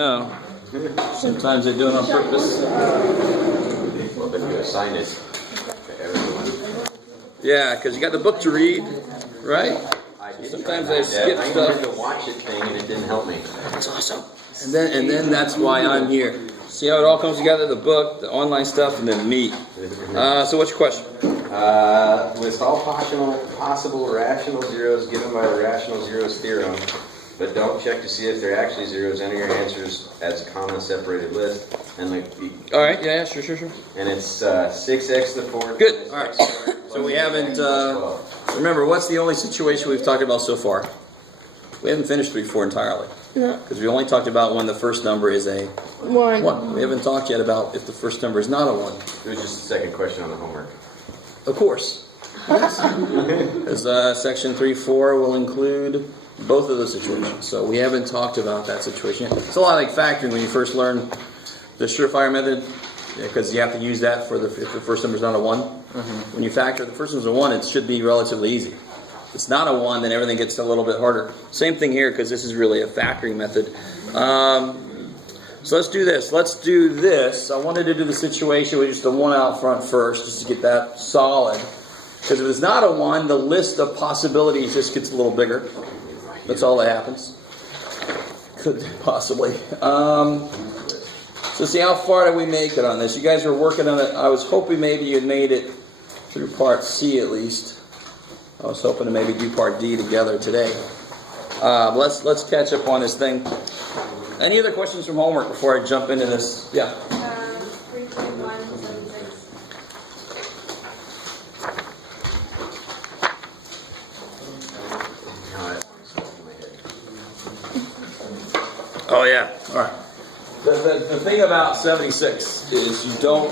No. Sometimes they do it on purpose. Well, then you assign it to everyone. Yeah, because you got the book to read, right? Sometimes they skip I stuff. did the watch it thing and it didn't help me. That's awesome. And then that's why I'm here. See how it all comes together? The book, the online stuff, and then me. So what's your question? List all possible rational zeros given by the rational zeros theorem, but don't check to see if they're actually zeros. Enter your answers as a common separated list. And All right, yeah, sure. And it's 6x to the 4th. Good, all right. So we haven't, remember, what's the only situation we've talked about so far? We haven't finished 3, 4 entirely. No. Because we only talked about when the first number is a 1. We haven't talked yet about if the first number is not a 1. It was just the second question on the homework. Of course. Because section 3.4 will include both of those situations. So we haven't talked about that situation yet. It's a lot like factoring when you first learn the surefire method, because you have to use that for if the first number is not a 1. When you factor, the first number is a 1, it should be relatively easy. If it's not a 1, then everything gets a little bit harder. Same thing here, because this is really a factoring method. So let's do this. I wanted to do the situation with just a 1 out front first, just to get that solid. Because if it's not a 1, the list of possibilities just gets a little bigger. That's all that happens. Could possibly. So see, how far did we make it on this? You guys were working on it. I was hoping maybe you made it through part C at least. I was hoping to maybe do part D together today. Let's catch up on this thing. Any other questions from homework before I jump into this? Yeah. 3.176. Oh yeah. All right. The thing about 76 is you don't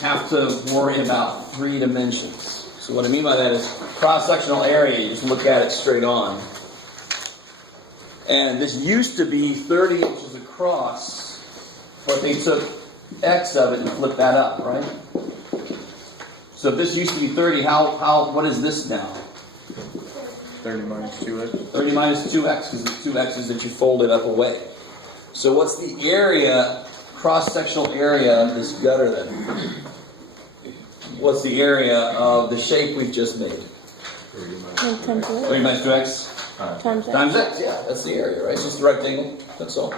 have to worry about 3 dimensions. So what I mean by that is cross-sectional area, you just look at it straight on. And this used to be 30 inches across, but they took x of it and flipped that up, right? So if this used to be 30, what is this now? 30 minus 2x. 30 minus 2x, because the 2x is that you fold it up away. So what's the area, cross-sectional area of this gutter then? What's the area of the shape we've just made? 30 minus 2x? Times x, yeah, that's the area, right? It's just the rectangle, that's all.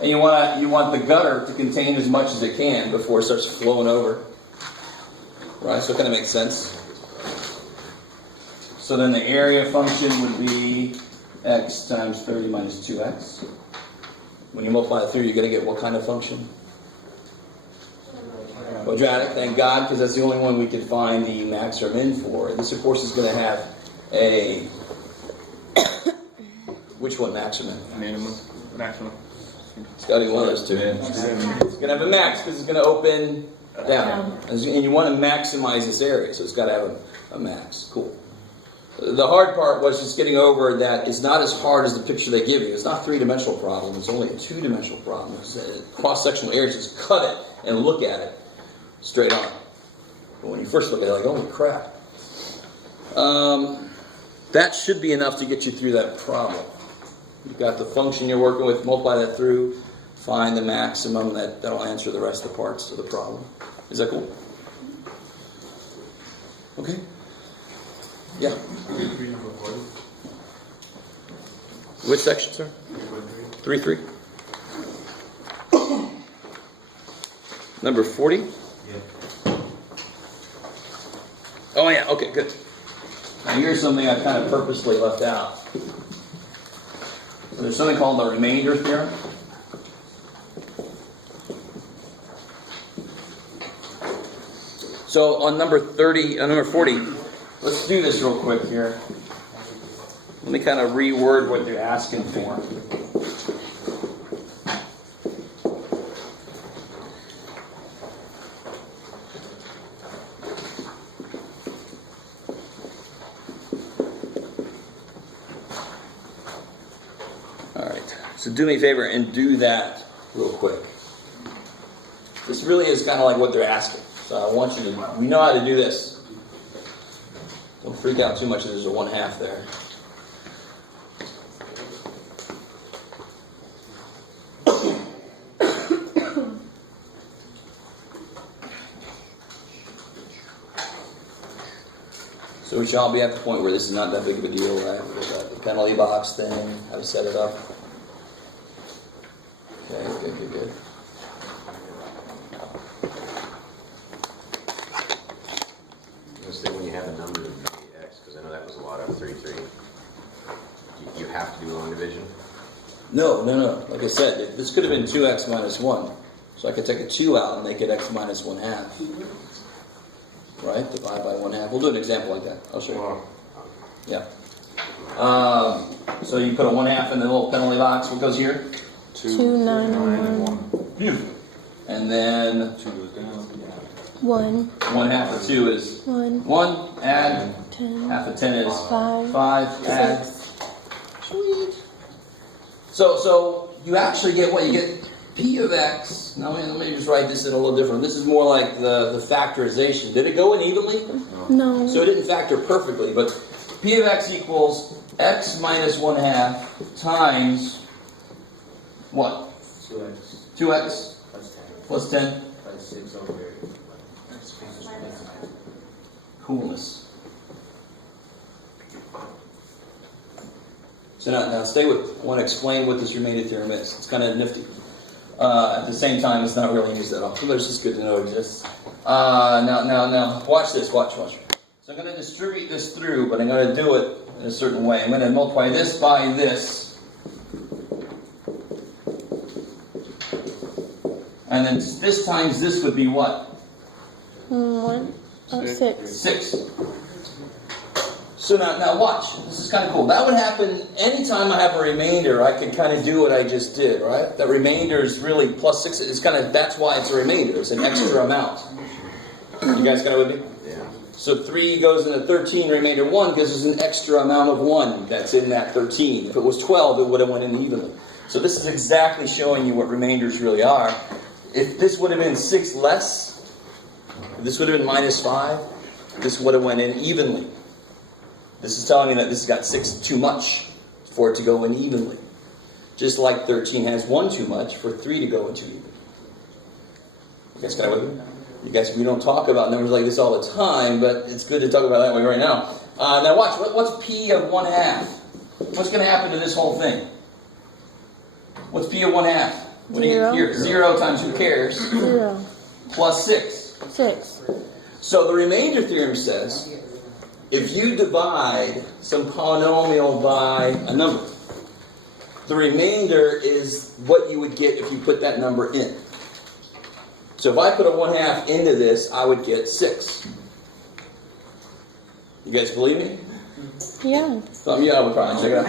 And you want the gutter to contain as much as it can before it starts flowing over. Right, so it kind of makes sense. So then the area function would be x times 30 minus 2x. When you multiply it through, you're going to get what kind of function? Quadratic, thank God, because that's the only one we can find the max or min for. This, of course, is going to have a... Which one, max or min? Minimum. Maximum. It's got to be one of those two. It's going to have a max because it's going to open down. And you want to maximize this area, so it's got to have a max. Cool. The hard part was just getting over that it's not as hard as the picture they give you. It's not a 3-dimensional problem. It's only a 2-dimensional problem. It's cross-sectional areas. Just cut it and look at it straight on. But when you first look at it, like, holy crap. That should be enough to get you through that problem. You've got the function you're working with, multiply that through, find the maximum, that'll answer the rest of the parts of the problem. Is that cool? Okay. Yeah. Which section, sir? 3.3. Number 40? Yeah. Oh, yeah. Okay, good. Now, here's something I kind of purposely left out. So there's something called the Remainder Theorem. So on number 40, let's do this real quick here. Let me kind of reword what they're asking for. All right. So do me a favor and do that real quick. This really is kind of like what they're asking. So I want you to, we know how to do this. Don't freak out too much if there's a 1/2 there. So we should all be at the point where this is not that big of a deal, right? We've got the penalty box thing, how to set it up. Okay, good. Let's say when you have a number of x, because I know that was a lot of 3, 3. You have to do long division? No. Like I said, this could have been 2x minus 1. So I could take a 2 out and make it x minus 1/2. Right? Divide by 1/2. We'll do an example like that. I'll show you. Yeah. So you put a 1/2 in the little penalty box. What goes here? 2, 9, and 1. Beautiful. And then 2 goes down. 1. 1/2 of 2 is 1. 1. Add. 10. Half of 10 is 5. 5. Add. 6. Sweet. So you actually get what? You get p of x. Now let me just write this in a little different. This is more like the factorization. Did it go in evenly? No. So it didn't factor perfectly, but p of x equals x minus 1/2 times what? 2x 2x plus 10 plus 10. plus 6 over here. Coolness. So now stay with. I want to explain what this remainder theorem is. It's kind of nifty. At the same time, it's not really used at all. But it's just good to know it exists. Now, watch this. Watch. So I'm going to distribute this through, but I'm going to do it in a certain way. I'm going to multiply this by this. And then this times this would be what? 1. 6. 6. So now watch. This is kind of cool. That would happen anytime I have a remainder. I can kind of do what I just did, right? That remainder is really plus 6. It's kind of, that's why it's a remainder. It's an extra amount. You guys kind of with me? Yeah. So 3 goes into 13, remainder 1, because there's an extra amount of 1 that's in that 13. If it was 12, it would have went in evenly. So this is exactly showing you what remainders really are. If this would have been 6 less, if this would have been minus 5, this would have went in evenly. This is telling me that this has got 6 too much for it to go in evenly. Just like 13 has 1 too much for 3 to go into even. You guys got with me? You guys, we don't talk about numbers like this all the time, but it's good to talk about it that way right now. Now watch, what's p of 1/2? What's going to happen to this whole thing? What's p of 1/2? What do you get here? 0 times who cares? 0. Plus 6. 6. So the remainder theorem says, if you divide some polynomial by a number, the remainder is what you would get if you put that number in. So if I put a 1/2 into this, I would get 6. You guys believe me? Yeah. Some of you would probably check it out.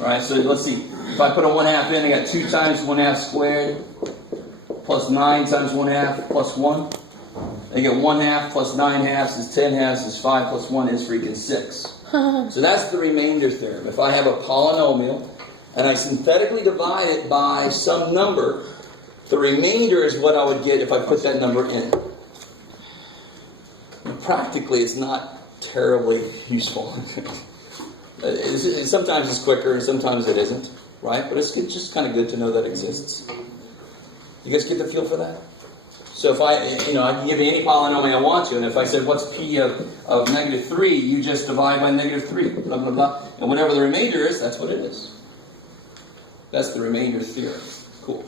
Alright, so let's see. If I put a 1/2 in, I got 2 times 1/2 squared plus 9 times 1/2 plus 1. I get 1/2 plus 9/2 is 10/2 is 5 plus 1 is freaking 6. So that's the remainder theorem. If I have a polynomial and I synthetically divide it by some number, the remainder is what I would get if I put that number in. And practically, it's not terribly useful. Sometimes it's quicker and sometimes it isn't, right? But it's just kind of good to know that exists. You guys get the feel for that? So if I can give you any polynomial I want to, and if I said, what's p of -3, you just divide by -3, blah, blah, blah. And whatever the remainder is, that's what it is. That's the remainder theorem. Cool.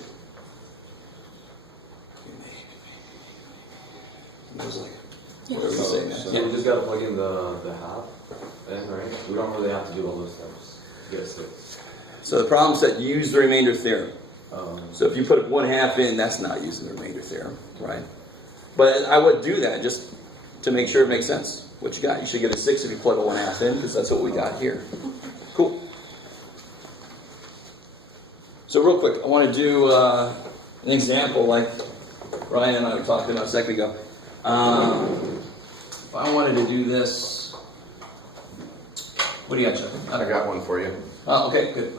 Whatever you say, man. So Yeah. we just gotta plug in the half, then, right? We don't really have to do all those steps to get 6. So the problem set, use the remainder theorem. So if you put 1/2 in, that's not using the remainder theorem, right? But I would do that just to make sure it makes sense. What you got? You should get a 6 if you plug a 1/2 in, because that's what we got here. Cool. So real quick, I want to do an example like Ryan and I were talking about a second ago. If I wanted to do this, what do you got, Chuck? I got one for you. Oh, okay, good.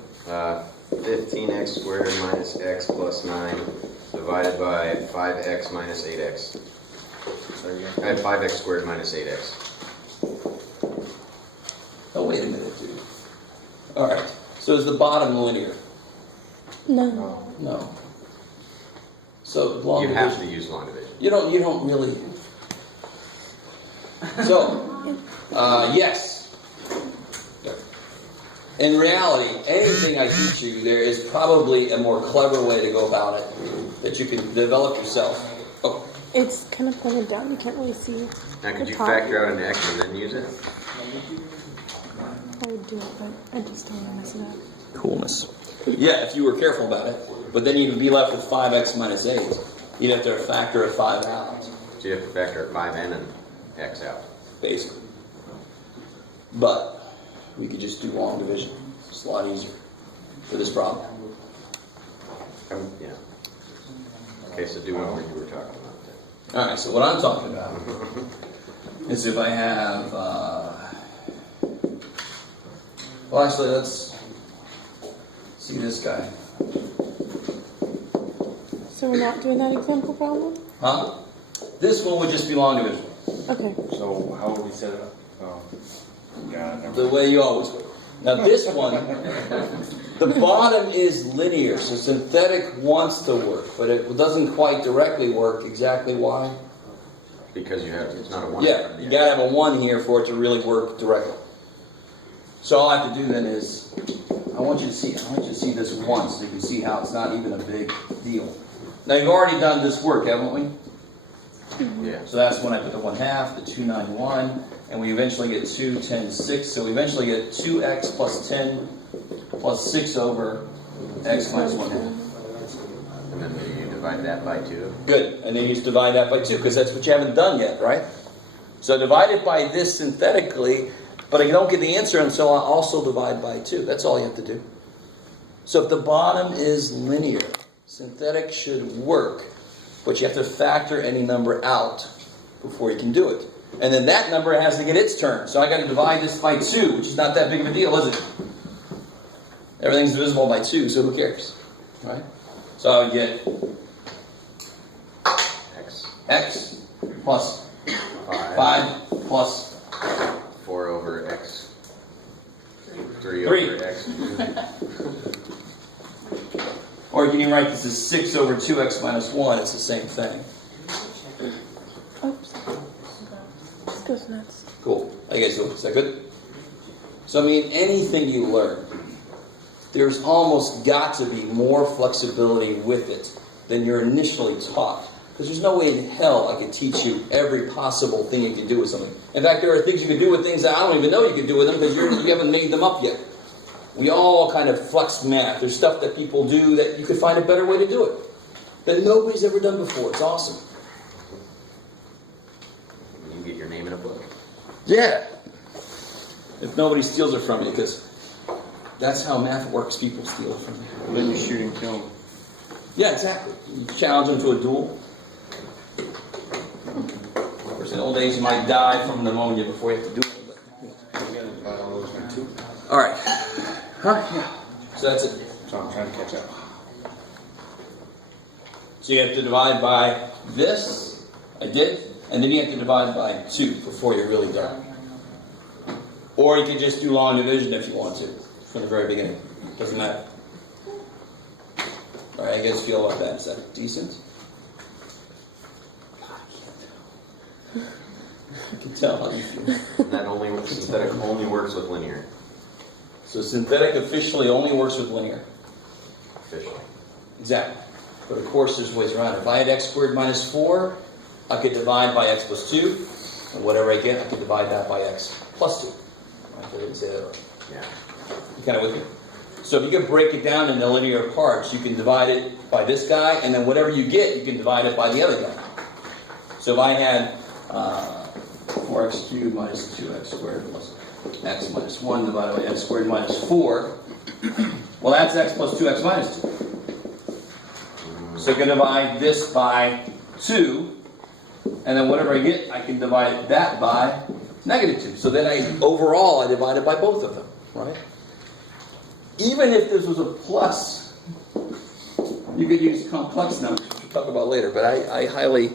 15x squared minus x plus 9 divided by 5x minus 8x. I have 5x squared minus 8x. Oh, wait a minute, dude. All right. So is the bottom linear? No. No. So long You division. have to use long division. You don't really. So Yes. In reality, anything I teach you, there is probably a more clever way to go about it that you can develop yourself. Oh, It's kind of pointed down. You can't really see. Now, could the you top. factor out an x and then use it? I would do it, but I just don't want to mess it up. coolness. Yeah, if you were careful about it. But then you'd be left with 5x minus 8. You'd have to factor a 5 out, So you have to factor a 5 and an x out. basically. But we could just do long division. It's a lot easier for this problem. Yeah. Okay, so do what you were talking about then. Alright, so what I'm talking about is if I have, well actually let's see this guy. So we're not doing that example problem? Huh? This one would just be long division. Okay. So how would we set it up? Oh, God, never. The way you always would. Now this one, the bottom is linear, so synthetic wants to work, but it doesn't quite directly work. Exactly why? Because it's not a 1. Yeah, you gotta have a 1 here for it to really work directly. So all I have to do then is, I want you to see this once so you can see how it's not even a big deal. Now you've already done this work, haven't we? Yeah. So that's when I put the 1/2, the 2, 9, 1, and we eventually get 2, 10, 6. So we eventually get 2x plus 10 plus 6 over x minus 1/2. And then you divide that by 2. Good, and then you just divide that by 2, because that's what you haven't done yet, right? So divide it by this synthetically, but I don't get the answer until I also divide by 2. That's all you have to do. So if the bottom is linear, synthetic should work, but you have to factor any number out before you can do it. And then that number has to get its turn. So I got to divide this by 2, which is not that big of a deal, is it? Everything's divisible by 2, so who cares? Right? So I would get x plus 5 plus 4 over x. 3 3. over x. Or you can even write this as 6 over 2x minus 1. It's the same thing. Oops. This goes nuts. Cool. How you guys doing? Is that good? So, I mean, anything you learn, there's almost got to be more flexibility with it than you're initially taught. Because there's no way in hell I could teach you every possible thing you can do with something. In fact, there are things you can do with things that I don't even know you can do with them because you haven't made them up yet. We all kind of flex math. There's stuff that people do that you could find a better way to do it that nobody's ever done before. It's awesome. You can get your name in a book. Yeah. If nobody steals it from you, because that's how math works. People steal it from you. Then you shoot and kill them. Yeah, exactly. You challenge them to a duel. Of course, in the old days, you might die from pneumonia before you have to do it. But... All right. Huh? Yeah. So that's it. So I'm trying to catch up. So you have to divide by this. I did. And then you have to divide by 2 before you're really done. Or you could just do long division if you want to from the very beginning. Doesn't matter. All right, I guess feel about that. Is that decent? I can tell how you feel. And that synthetic only works with linear. So synthetic officially only works with linear. Officially. Exactly. But of course there's ways around it. If I had x squared minus 4, I could divide by x plus 2. And whatever I get, I could divide that by x plus 2. I didn't say that right. Yeah. You kind of with me? So if you can break it down into linear parts, you can divide it by this guy, and then whatever you get, you can divide it by the other guy. So if I had 4x cubed minus 2x squared plus x minus 1 divided by x squared minus 4, well, that's x plus 2x minus 2. So I can divide this by 2, and then whatever I get, I can divide that by negative 2. So then overall, I divide it by both of them, right? Even if this was a plus, you could use complex numbers, which we'll talk about later, but I highly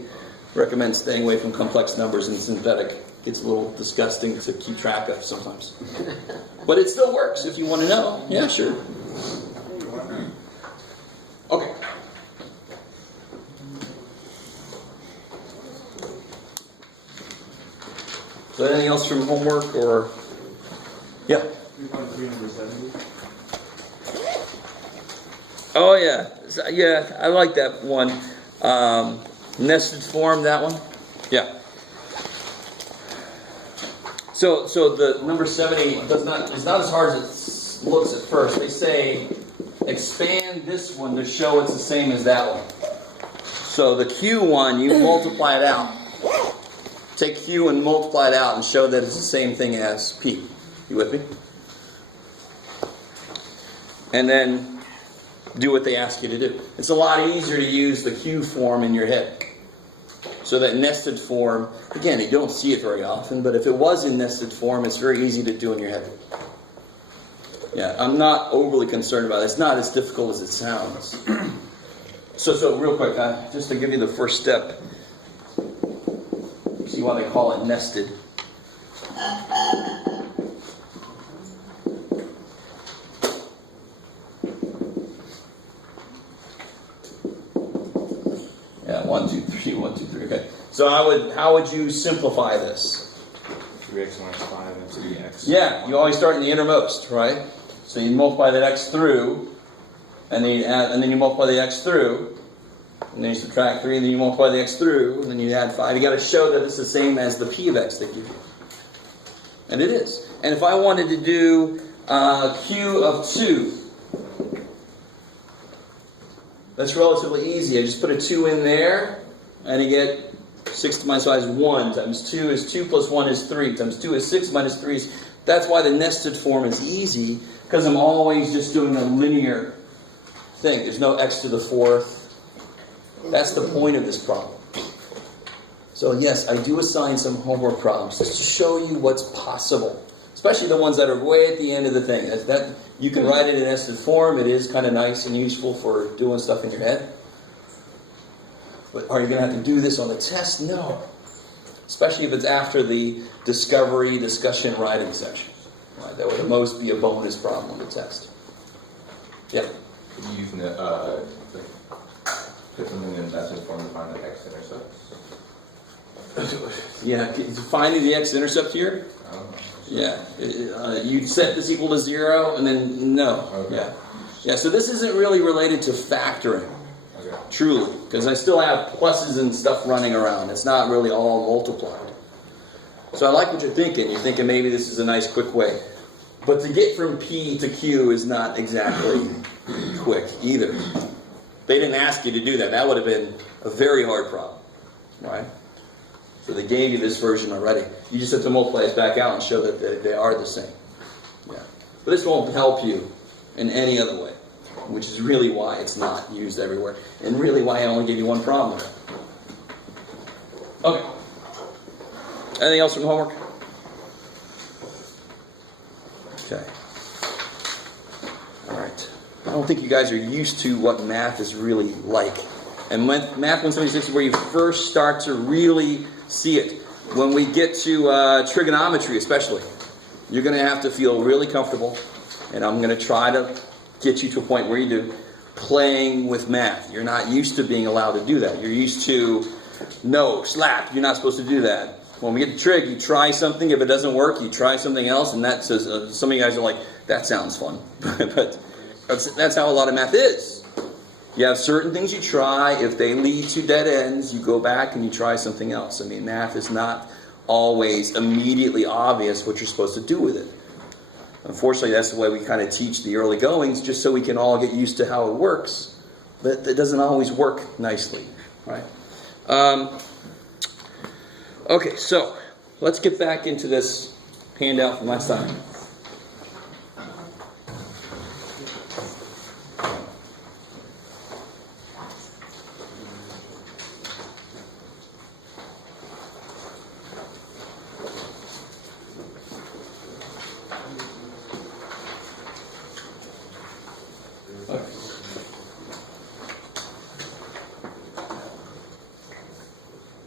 recommend staying away from complex numbers in synthetic. It's a little disgusting to keep track of sometimes. But it still works if you want to know. Yeah, sure. Okay. So So anything else from homework or? Yeah. 3.3 number 70. Oh yeah, yeah. I like that one. Nested form, that one. Yeah. So the number 70 is not as hard as it looks at first. They say expand this one to show it's the same as that one. So the Q one, you multiply it out. Take Q and multiply it out and show that it's the same thing as P. You with me? And then do what they ask you to do. It's a lot easier to use the Q form in your head. So that nested form, again, you don't see it very often, but if it was in nested form, it's very easy to do in your head. Yeah, I'm not overly concerned about it. It's not as difficult as it sounds. So real quick, just to give you the first step, see why they call it nested. Yeah, 1, 2, 3, 1, 2, 3. Okay. So how would you simplify this? 3x minus 5 and 3x. Yeah, you always start in the innermost, right? So you multiply that x through, and then you multiply the x through, and then you subtract 3, and then you multiply the x through, and then you add 5. You got to show that it's the same as the p of x they give you. And it is. And if I wanted to do q of 2, that's relatively easy. I just put a 2 in there, and you get 6 minus 5 is 1, times 2 is 2 plus 1 is 3, times 2 is 6 minus 3 is... That's why the nested form is easy, because I'm always just doing a linear thing. There's no x to the 4th. That's the point of this problem. So yes, I do assign some homework problems just to show you what's possible. Especially the ones that are way at the end of the thing. That you can write it in nested form. It is kind of nice and useful for doing stuff in your head. But are you going to have to do this on the test? No. Especially if it's after the discovery, discussion, writing section. Right? That would at most be a bonus problem on the test. Yeah? Could you use put something in nested form to find the x-intercepts? Yeah, finding the x-intercept here? I don't know. Yeah. You'd set this equal to 0, and then no. Okay. Yeah. Yeah, so this isn't really related to factoring. Okay. Truly, because I still have pluses and stuff running around. It's not really all multiplied. So I like what you're thinking. You're thinking maybe this is a nice quick way. But to get from P to Q is not exactly quick either. They didn't ask you to do that. That would have been a very hard problem. Right? So they gave you this version already. You just have to multiply it back out and show that they are the same. Yeah. But this won't help you in any other way, which is really why it's not used everywhere, and really why I only gave you one problem. Okay. Anything else from homework? Okay. All right. I don't think you guys are used to what math is really like. And math 176 is where you first start to really see it. When we get to trigonometry especially, you're going to have to feel really comfortable, and I'm going to try to get you to a point where you do, playing with math. You're not used to being allowed to do that. You're used to, no, slap, you're not supposed to do that. When we get to trig, you try something. If it doesn't work, you try something else, and that says, some of you guys are like, that sounds fun. But that's how a lot of math is. You have certain things you try. If they lead to dead ends, you go back and you try something else. I mean, math is not always immediately obvious what you're supposed to do with it. Unfortunately, that's the way we kind of teach the early goings, just so we can all get used to how it works. But it doesn't always work nicely, right? Okay, so let's get back into this handout from last time.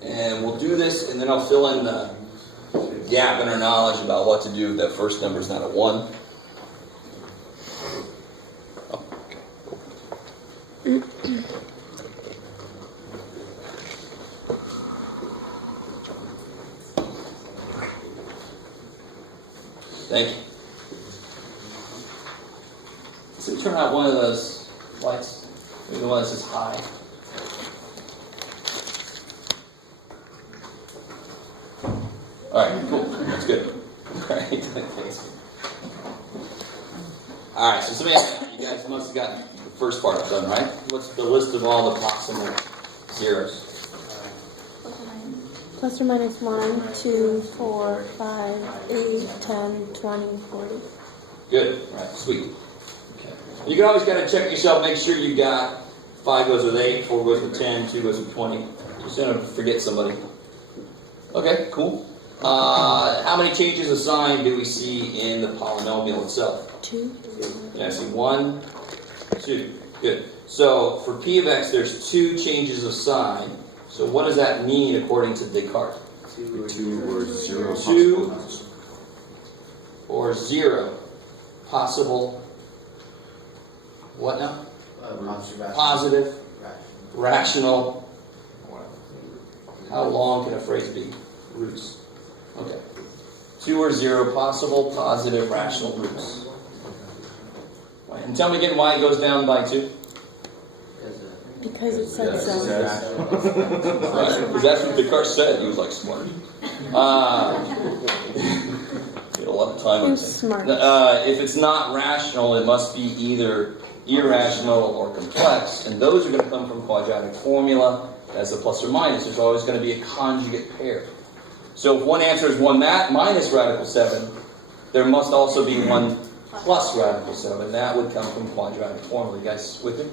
And we'll do this, and then I'll fill in the gap in our knowledge about what to do if that first number is not a 1. Oh, okay. Thank you. So turn out one of those lights. Maybe the one that says high. Alright, cool. That's good. Alright, thanks. Alright, so somebody you guys must have gotten the first part done, right? What's the list of all the possible zeros? Plus or minus 1, 2, 4, 5, 8, 10, 20, 40. Good. Alright, sweet. Okay. You can always kind of check yourself, make sure you got 5 goes with 8, 4 goes with 10, 2 goes with 20. Just don't forget somebody. Okay, cool. How many changes of sign do we see in the polynomial itself? 2. Yeah, I see 1, 2. Good. So for p of x, there's 2 changes of sign. So what does that mean according to Descartes? 2 or 0. 2 or 0 possible. What now? Positive. Rational. How long can a phrase be? Roots. Okay. 2 or 0 possible, positive, rational roots. Right. And tell me again why it goes down by 2. Because it said so. Right. Because that's what Descartes said. He was like smart. He had a lot of time He on was smart. If it's not rational, it must be either irrational or complex. And those are going to come from quadratic formula as a plus or minus. There's always going to be a conjugate pair. So if one answer is 1 minus radical 7, there must also be 1 plus radical 7. That would come from quadratic formula. You guys with me?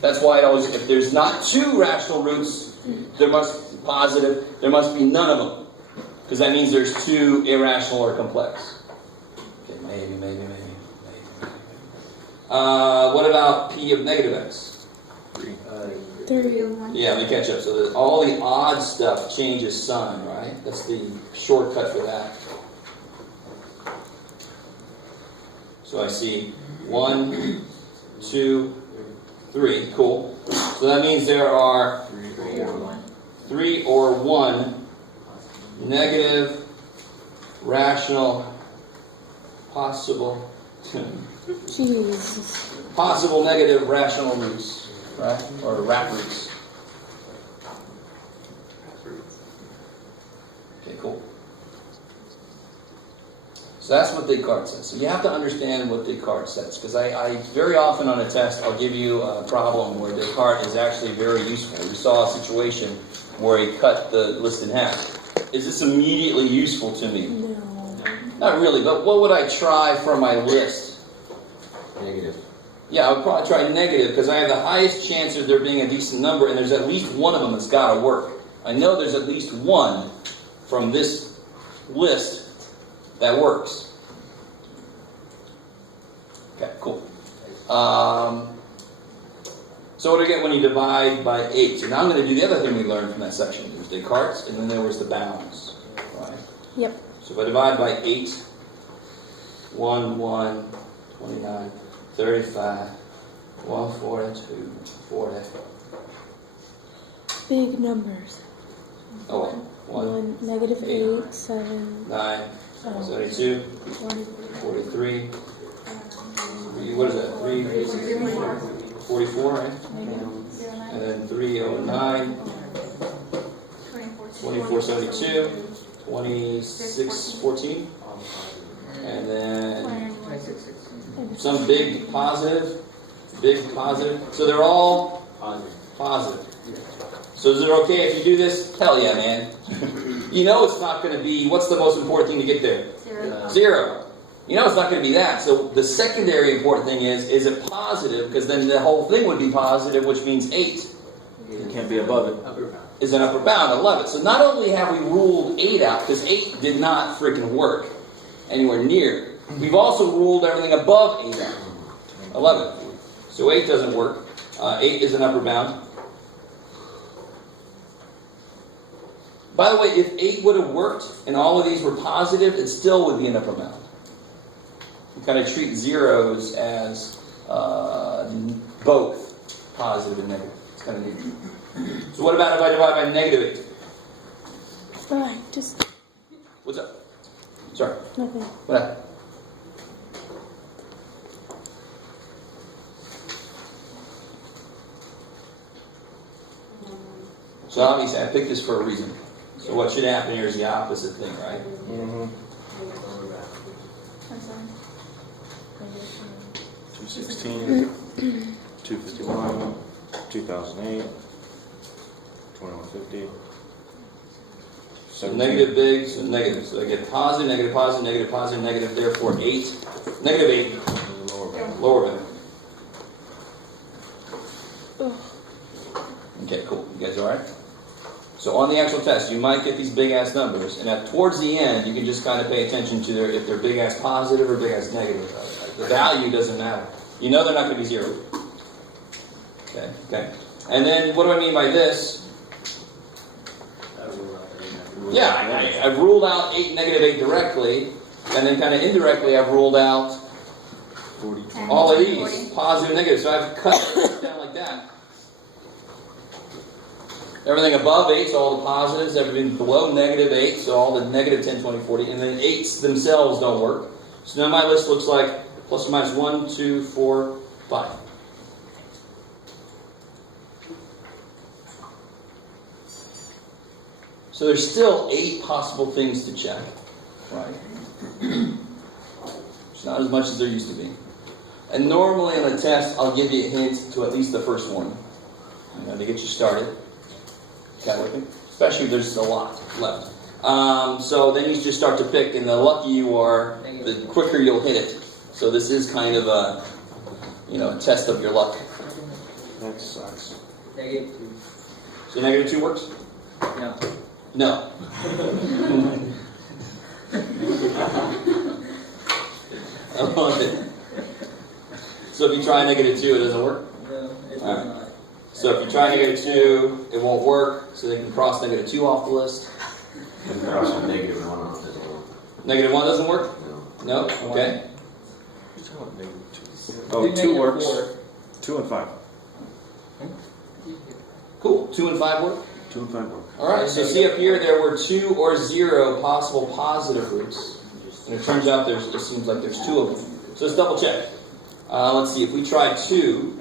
That's why it always, if there's not 2 rational roots, there must be positive, there must be none of them. Because that means there's 2 irrational or complex. Okay, maybe. What about p of negative x? 3. Yeah, let me catch up. So all the odd stuff changes sign, right? That's the shortcut for that. So I see 1, 2, 3. Cool. So that means there are 3 or 1 negative, rational, possible, Jesus. possible negative rational roots, right? Or rat roots. Okay, cool. So that's what Descartes says. So you have to understand what Descartes says, because I very often on a test I'll give you a problem where Descartes is actually very useful. We saw a situation where he cut the list in half. Is this immediately useful to me? No. Not really, but what would I try for my list? Negative. Yeah, I would probably try negative, because I have the highest chance of there being a decent number, and there's at least one of them that's got to work. I know there's at least one from this list that works. Okay, cool. So what do you get when you divide by 8? So now I'm going to do the other thing we learned from that section. There's Descartes, and then there was the bounds. Right? Yep. So if I divide by 8, 1, 29, 35, 142, 40. Big numbers. Oh, 1, negative 8, 7, 9, 72, 1, 43. What is that? 44, right? And then 309, 2472, 2614, and then some big positive. So they're all positive. So is it okay if you do this? Hell yeah, man. You know it's not going to be, what's the most important thing to get there? 0. You know it's not going to be that. So the secondary important thing is it positive? Because then the whole thing would be positive, which means 8. It can't be above it. Is an upper bound. I love it. So not only have we ruled 8 out, because 8 did not freaking work anywhere near. We've also ruled everything above 8 out. I love it. So 8 doesn't work. 8 is an upper bound. By the way, if 8 would have worked and all of these were positive, it still would be an upper bound. We kind of treat zeros as both positive and negative. It's kind of neat. So what about if I divide by negative 8? Alright, just What's up? Sorry. nothing. What happened? So obviously I picked this for a reason. So what should happen here is the opposite thing, right? Mm-hmm. 216, 251, 2008, 2150. So negative big, so negative. So I get positive, negative, positive, negative, positive, negative, therefore 8. Negative 8. Lower bound. Okay, cool. You guys alright? So on the actual test, you might get these big ass numbers, and towards the end, you can just kind of pay attention to if they're big ass positive or big ass negative. The value doesn't matter. You know they're not going to be 0. Okay. And then what do I mean by this? Yeah, I've ruled out negative 8 directly, and then kind of indirectly I've ruled out 42. all of these, positive and negative. So I've cut it down like that. Everything above 8, so all the positives, everything below negative 8, so all the negative 10, 20, 40, and then 8s themselves don't work. So now my list looks like plus or minus 1, 2, 4, 5. So there's still 8 possible things to check, right? It's not as much as there used to be. And normally on a test, I'll give you a hint to at least the first one, to get you started. Got with me? Especially if there's a lot left. So then you just start to pick, and the luckier you are, the quicker you'll hit it. So this is kind of a test of your luck. That sucks. Negative 2. So negative 2 works? No. No. I love it. So if you try negative 2, it doesn't work? No, it's All right. not. So if you try negative 2, it won't work. So they can cross negative 2 off the list. And cross a negative 1 off as well. Negative 1 doesn't work? No. No? Okay. You're talking about negative 2. Do Oh, 2 negative works. 4. 2 and 5. Cool. 2 and 5 work? 2 and 5 work. Alright, so see up here, there were 2 or 0 possible positive roots. And it turns out it seems like there's 2 of them. So let's double check. Let's see, if we try 2,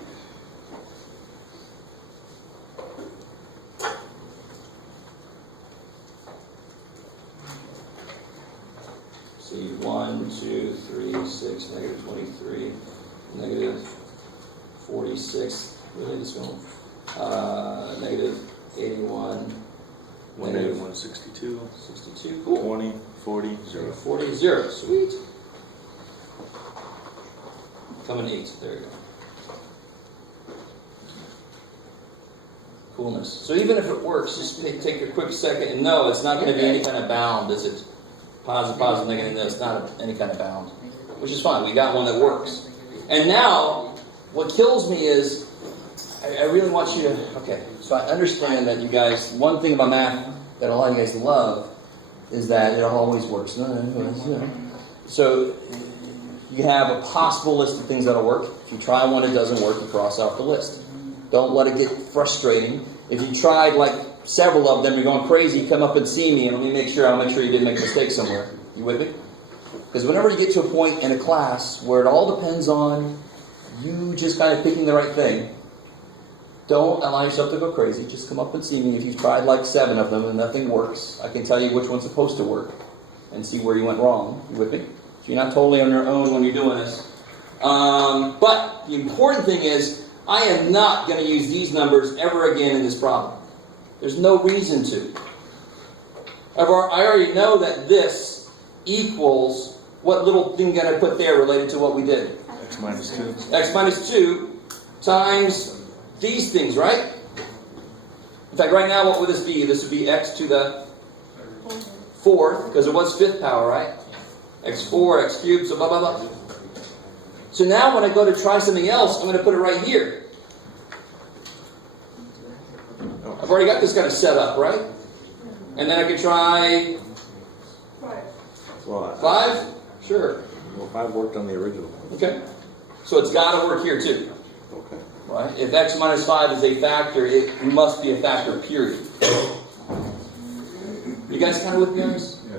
see, 1, 2, 3, 6, negative 23, negative 46, really this one? Negative 81, Negative 162, 62, cool. 20, 40, 0. 40, 0, sweet. Coming 8, there you go. Coolness. So even if it works, just take a quick second and no, it's not going to be any kind of bound, is it? Positive, positive, negative, no, it's not any kind of bound. Which is fine, we got one that works. And now, what kills me is, I really want you to, okay, so I understand that you guys, one thing about math that a lot of you guys love is that it always works. So you have a possible list of things that'll work. If you try one, it doesn't work, you cross off the list. Don't let it get frustrating. If you tried like several of them, you're going crazy, come up and see me and I'll make sure you didn't make a mistake somewhere. You with me? Because whenever you get to a point in a class where it all depends on you just kind of picking the right thing, don't allow yourself to go crazy. Just come up and see me. If you've tried like 7 of them and nothing works, I can tell you which one's supposed to work and see where you went wrong. You with me? So you're not totally on your own when you're doing this. But the important thing is, I am not going to use these numbers ever again in this problem. There's no reason to. I already know that this equals what little thing that I put there related to what we did. X minus 2. X minus 2 times these things, right? In fact, right now, what would this be? This would be x to the 4th, because it was 5th power, right? x4, x cubed, so blah, blah, blah. So now when I go to try something else, I'm going to put it right here. I've already got this kind of set up, right? And then I can try Well, 5? Sure. Well, 5 worked on the original. Okay. So it's got to work here too. Okay. Right? If x minus 5 is a factor, it must be a factor, period. You guys kind of with me on this? Yeah.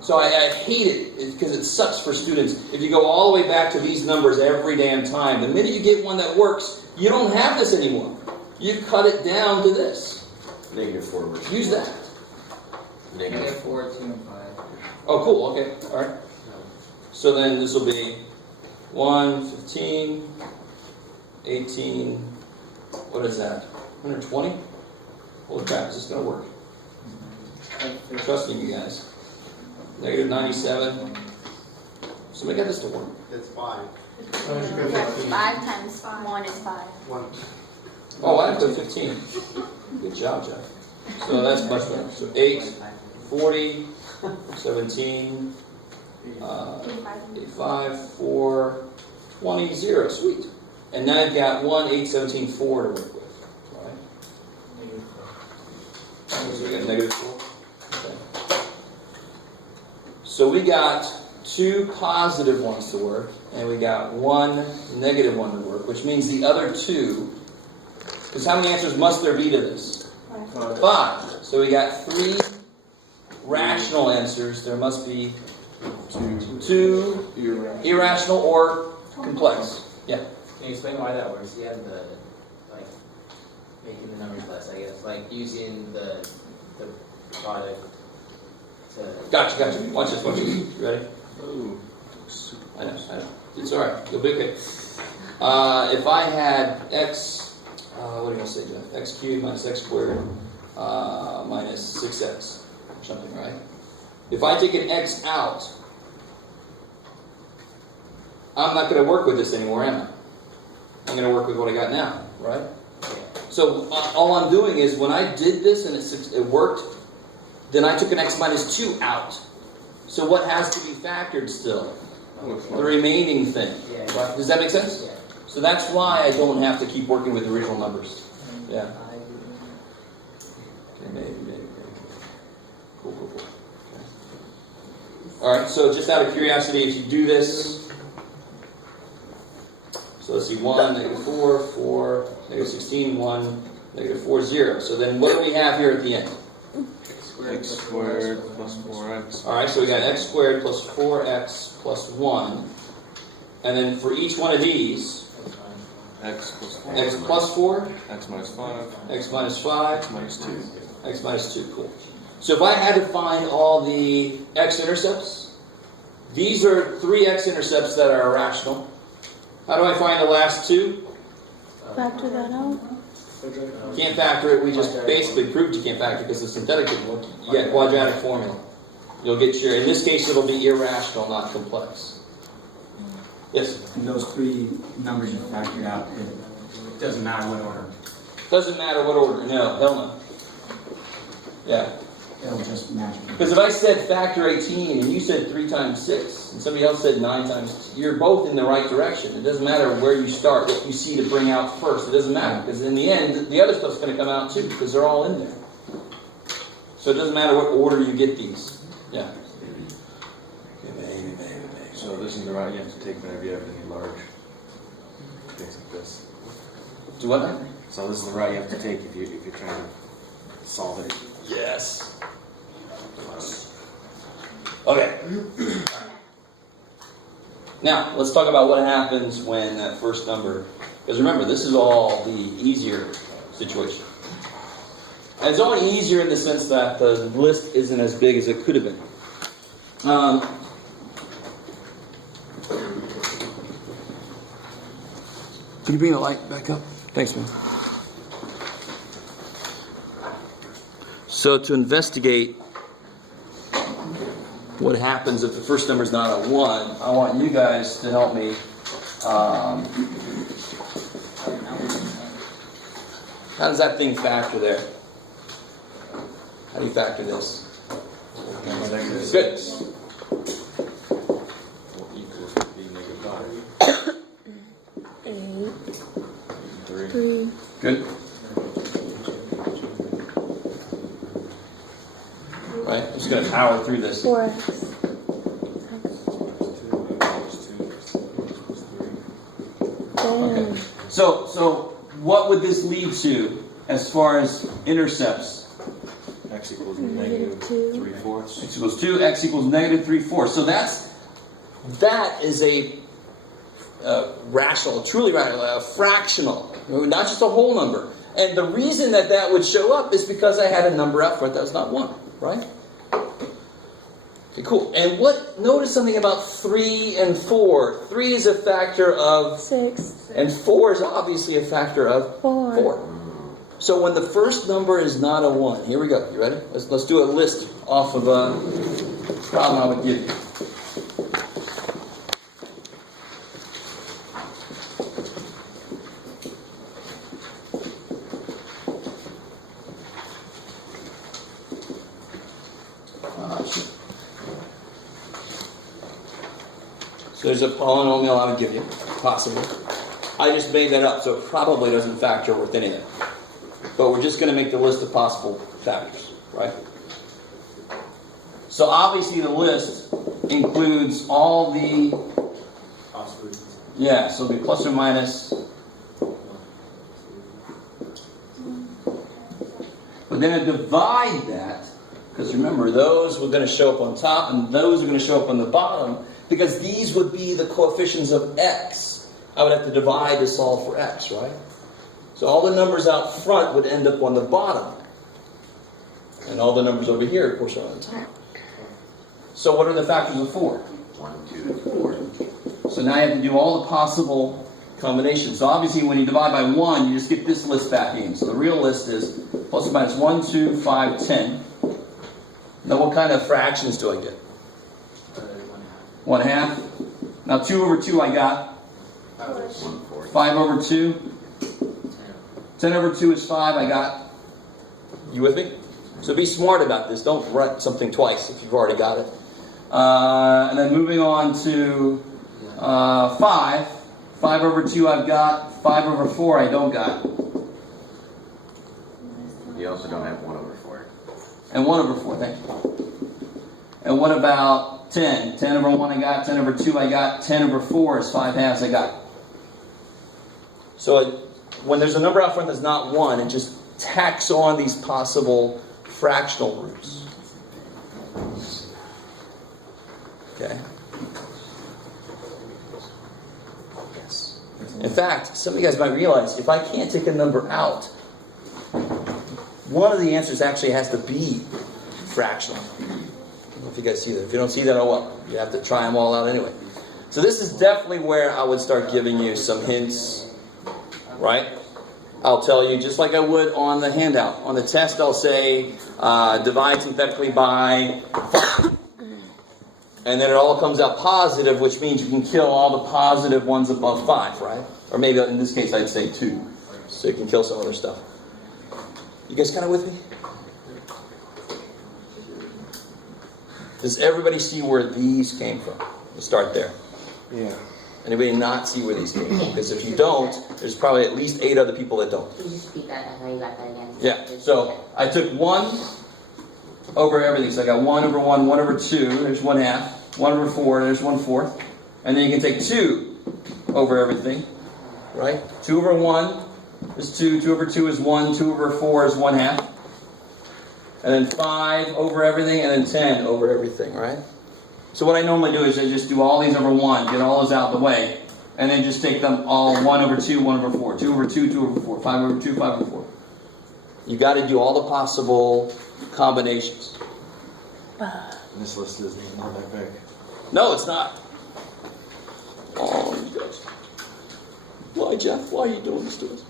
So I hate it because it sucks for students. If you go all the way back to these numbers every damn time, the minute you get one that works, you don't have this anymore. You cut it down to this. -4 versus Use that. negative. 4, 2, and 5. Oh, cool. Okay. All right. So then this will be 1, 15, 18. What is that? 120? Holy crap, is this going to work? Trusting you guys. Negative 97. Somebody got this to work. It's 5. 5 times 1 is 5. 1. Oh, I put 15. Good job, Jeff. So that's much better. So 8, 40, 17, 85, 4, 20, 0. Sweet. And now I've got 1, 8, 17, 4 to work with. All right. So we got negative 4. Okay. So we got 2 positive ones to work, and we got 1 negative one to work, which means the other 2, because how many answers must there be to this? 5. So we got 3 rational answers. There must be 2 irrational or complex. Yeah. Can you explain why that works? You have the, like, making the numbers less, I guess. Like, using the product to... Gotcha. Watch this. You ready? I know. It's alright. You'll be okay. If I had x, what do you want to say, Jeff? X cubed minus x squared minus 6x. Or something, right? If I take an x out, I'm not going to work with this anymore, am I? I'm going to work with what I got now, right? So all I'm doing is when I did this and it worked, then I took an x minus 2 out. So what has to be factored still? The remaining thing. Right? Does that make sense? Yeah. So that's why I don't have to keep working with the original numbers. Yeah. Okay, maybe. Cool. Okay. All right, so just out of curiosity, if you do this, so let's see, 1, negative 4, 4, negative 16, 1, negative 4, 0. So then what do we have here at the end? X squared plus 4x. All right, so we got x squared plus 4x plus 1. And then for each one of these, X plus 4. x plus 4, X minus 5. x minus 5, X minus 2. x minus 2, cool. So if I had to find all the x-intercepts, these are 3 x-intercepts that are irrational. How do I find the last 2? Factor that out. Can't factor it. We just basically proved you can't factor it because the synthetic didn't work. You get quadratic formula. You'll get your, in this case, it'll be irrational, not complex. Yes? And those 3 numbers you factored out, it doesn't matter what order. Doesn't matter what order. No, hell no. Yeah. It'll just match. Because if I said factor 18 and you said 3 times 6 and somebody else said 9 times, you're both in the right direction. It doesn't matter where you start, what you see to bring out first. It doesn't matter because in the end, the other stuff's going to come out too because they're all in there. So it doesn't matter what order you get these. Yeah. So this is the right you have to take whenever you have any large things like this. Do what now? So this is the route you have to take if you're trying to solve it. Yes. Okay. Now, let's talk about what happens when that first number... Because remember, this is all the easier situation. And it's only easier in the sense that the list isn't as big as it could have been. Can you bring the light back up? Thanks, man. So to investigate what happens if the first number is not a 1, I want you guys to help me. How does that thing factor there? How do you factor this? Good. Equals be negative 5. 8, 3. Good. Right? I'm just going to power through this. 4x. Okay. So what would this lead to as far as intercepts? X equals negative 3/4. X equals 2, x equals negative 3/4. So that is a rational, truly rational, fractional, not just a whole number. And the reason that that would show up is because I had a number out front that was not 1, right? Okay, cool. And notice something about 3 and 4. 3 is a factor of 6. and 4 is obviously a factor of 4. So when the first number is not a 1, here we go. You ready? Let's do a list off of a problem I would give you. So there's a polynomial I would give you, possibly. I just made that up, so it probably doesn't factor with anything. But we're just going to make the list of possible factors, right? So obviously the list includes all the... Possibilities. Yeah, so it'll be plus or minus. But then I divide that, because remember, those were going to show up on top, and those are going to show up on the bottom, because these would be the coefficients of x. I would have to divide to solve for x, right? So all the numbers out front would end up on the bottom. And all the numbers over here, of course, are on the top. So what are the factors of 4? 1, 2, and 4. So now you have to do all the possible combinations. So obviously when you divide by 1, you just get this list back in. So the real list is plus or minus 1, 2, 5, 10. Now what kind of fractions do I get? 1/2. Now 2 over 2 I got. 5 over 2. 10 over 2 is 5. I got. You with me? So be smart about this. Don't write something twice if you've already got it. And then moving on to 5. 5 over 2 I've got. 5 over 4 I don't got. You also don't have 1 over 4. And 1 over 4, thank you. And what about 10? 10 over 1 I got. 10 over 2 I got. 10 over 4 is 5/2 I got. So when there's a number out front that's not 1, it just tacks on these possible fractional roots. Okay? Yes. In fact, some of you guys might realize if I can't take a number out, one of the answers actually has to be fractional. I don't know if you guys see that. If you don't see that, oh well. You have to try them all out anyway. So this is definitely where I would start giving you some hints, right? I'll tell you, just like I would on the handout. On the test, I'll say, divide synthetically by 5. And then it all comes out positive, which means you can kill all the positive ones above 5, right? Or maybe in this case, I'd say 2. So you can kill some other stuff. You guys kind of with me? Does everybody see where these came from? Let's start there. Yeah. Anybody not see where these came from? Because if you don't, there's probably at least 8 other people that don't. Can you just repeat that? I know you got that again. Yeah, so I took 1 over everything. So I got 1 over 1, 1 over 2, there's 1/2. 1 over 4, there's 1/4. And then you can take 2 over everything, right? 2 over 1 is 2, 2 over 2 is 1, 2 over 4 is 1/2. And then 5 over everything, and then 10 over everything, right? So what I normally do is I just do all these over 1, get all those out of the way, and then just take them all 1 over 2, 1 over 4, 2 over 2, 2 over 4, 5 over 2, 5 over 4. You got to do all the possible combinations. This list isn't not that big. No, it's not. Oh, you guys. Why, Jeff? Why are you doing this to us?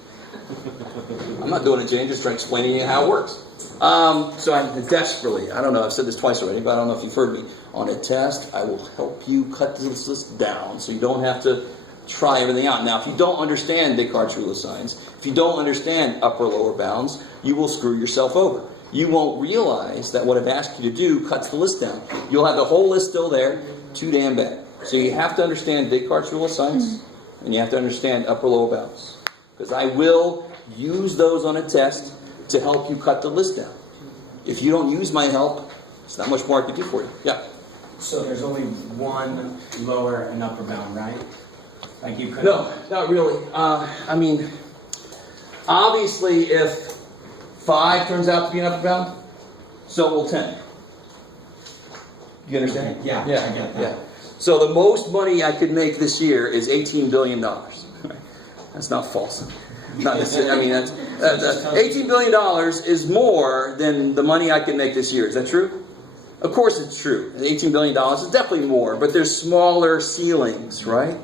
I'm not doing it, Jane. Just trying to explain to you how it works. So I desperately, I don't know, I've said this twice already, but I don't know if you've heard me. On a test, I will help you cut this list down so you don't have to try everything out. Now, if you don't understand Descartes' rule of signs, if you don't understand upper lower bounds, you will screw yourself over. You won't realize that what I've asked you to do cuts the list down. You'll have the whole list still there, too damn bad. So you have to understand Descartes' rule of signs, and you have to understand upper lower bounds. Because I will use those on a test to help you cut the list down. If you don't use my help, it's not much more I can do for you. Yeah. So there's only one lower and upper bound, right? Like you could. No, not really. I mean, obviously, if 5 turns out to be an upper bound, so will 10. You understand? Yeah, I get that. Yeah. So the most money I could make this year is $18 billion. That's not false. Not necessarily. I mean, $18 billion is more than the money I can make this year. Is that true? Of course it's true. $18 billion is definitely more, but there's smaller ceilings, right?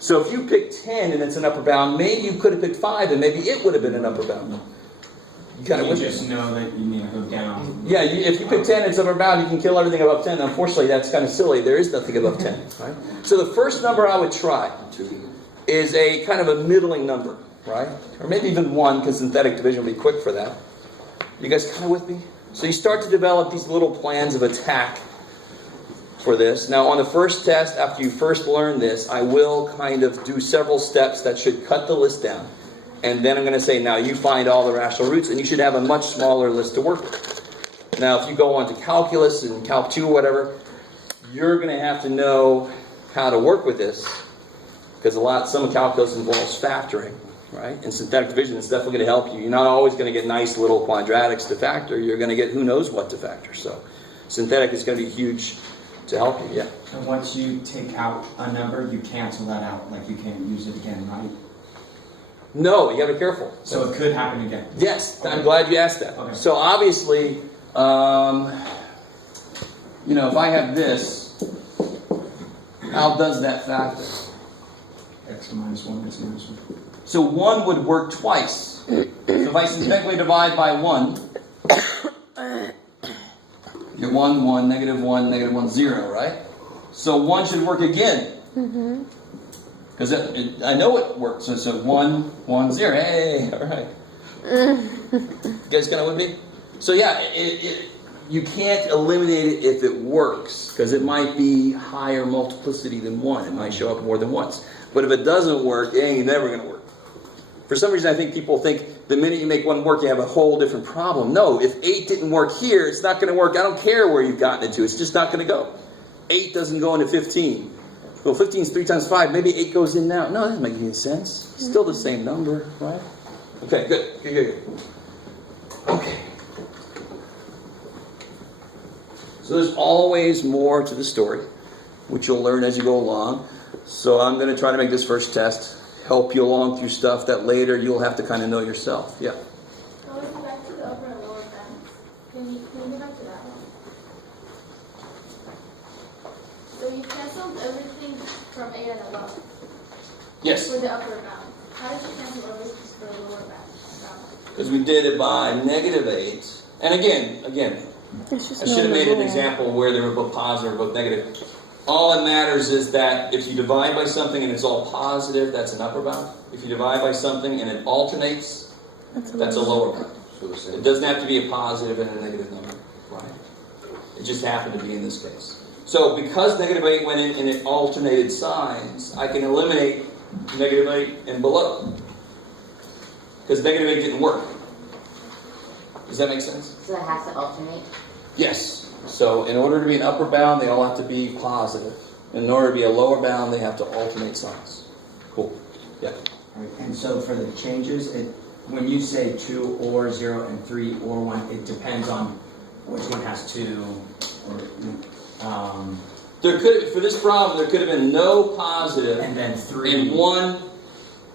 So if you pick 10 and it's an upper bound, maybe you could have picked 5 and maybe it would have been an upper bound. You just know that you need to go down. Yeah, if you pick 10 and it's upper bound, you can kill everything above 10. Unfortunately, that's kind of silly. There is nothing above 10. Right? So the first number I would try is a kind of a middling number, right? Or maybe even 1, because synthetic division will be quick for that. You guys kind of with me? So you start to develop these little plans of attack for this. Now on the first test, after you first learn this, I will kind of do several steps that should cut the list down. And then I'm going to say, now you find all the rational roots, and you should have a much smaller list to work with. Now if you go on to calculus and calc 2 or whatever, you're going to have to know how to work with this, because some of calculus involves factoring. Right? And synthetic division is definitely going to help you. You're not always going to get nice little quadratics to factor. You're going to get who knows what to factor. So synthetic is going to be huge to help you. Yeah. And once you take out a number, you cancel that out. Like you can't use it again, right? No, you got to be careful. So it could happen again. Yes, Okay. I'm glad you asked that. Okay. So obviously, if I have this, how does that factor? X minus 1, X minus 1. So 1 would work twice. So if I synthetically divide by 1, you're 1, 1, negative 1, 0, right? So 1 should work again. Because I know it works. So it's a 1, 1, 0. Hey, all right. You guys kind of with me? So yeah, you can't eliminate it if it works, because it might be higher multiplicity than 1. It might show up more than once. But if it doesn't work, it ain't never going to work. For some reason, I think people think the minute you make 1 work, you have a whole different problem. No, if 8 didn't work here, it's not going to work. I don't care where you've gotten it to. It's just not going to go. 8 doesn't go into 15. Well, 15 is 3 times 5. Maybe 8 goes in now. No, that doesn't make any sense. It's still the same number, right? Okay, good. Okay. So there's always more to the story, which you'll learn as you go along. So I'm going to try to make this first test help you along through stuff that later you'll have to kind of know yourself. Yeah. Going back to the upper and lower bounds. Can you go back to that one? So you canceled everything from 8 and above Yes. for the upper bound. How did you cancel everything for the lower bound? Because we did it by negative 8. And again, It's just I should have made an rule. example where they were both positive or both negative. All that matters is that if you divide by something and it's all positive, that's an upper bound. If you divide by something and it alternates, that's a lower bound. It doesn't have to be a positive and a negative number, right? It just happened to be in this case. So because negative 8 went in and it alternated signs, I can eliminate negative 8 and below. Because negative 8 didn't work. Does that make sense? So it has to alternate. Yes. So in order to be an upper bound, they all have to be positive. In order to be a lower bound, they have to alternate signs. Cool. Yeah. Right. And so for the changes, when you say 2 or 0 and 3 or 1, it depends on which one has 2 or For this problem, there could have been no positive and then 3 and 1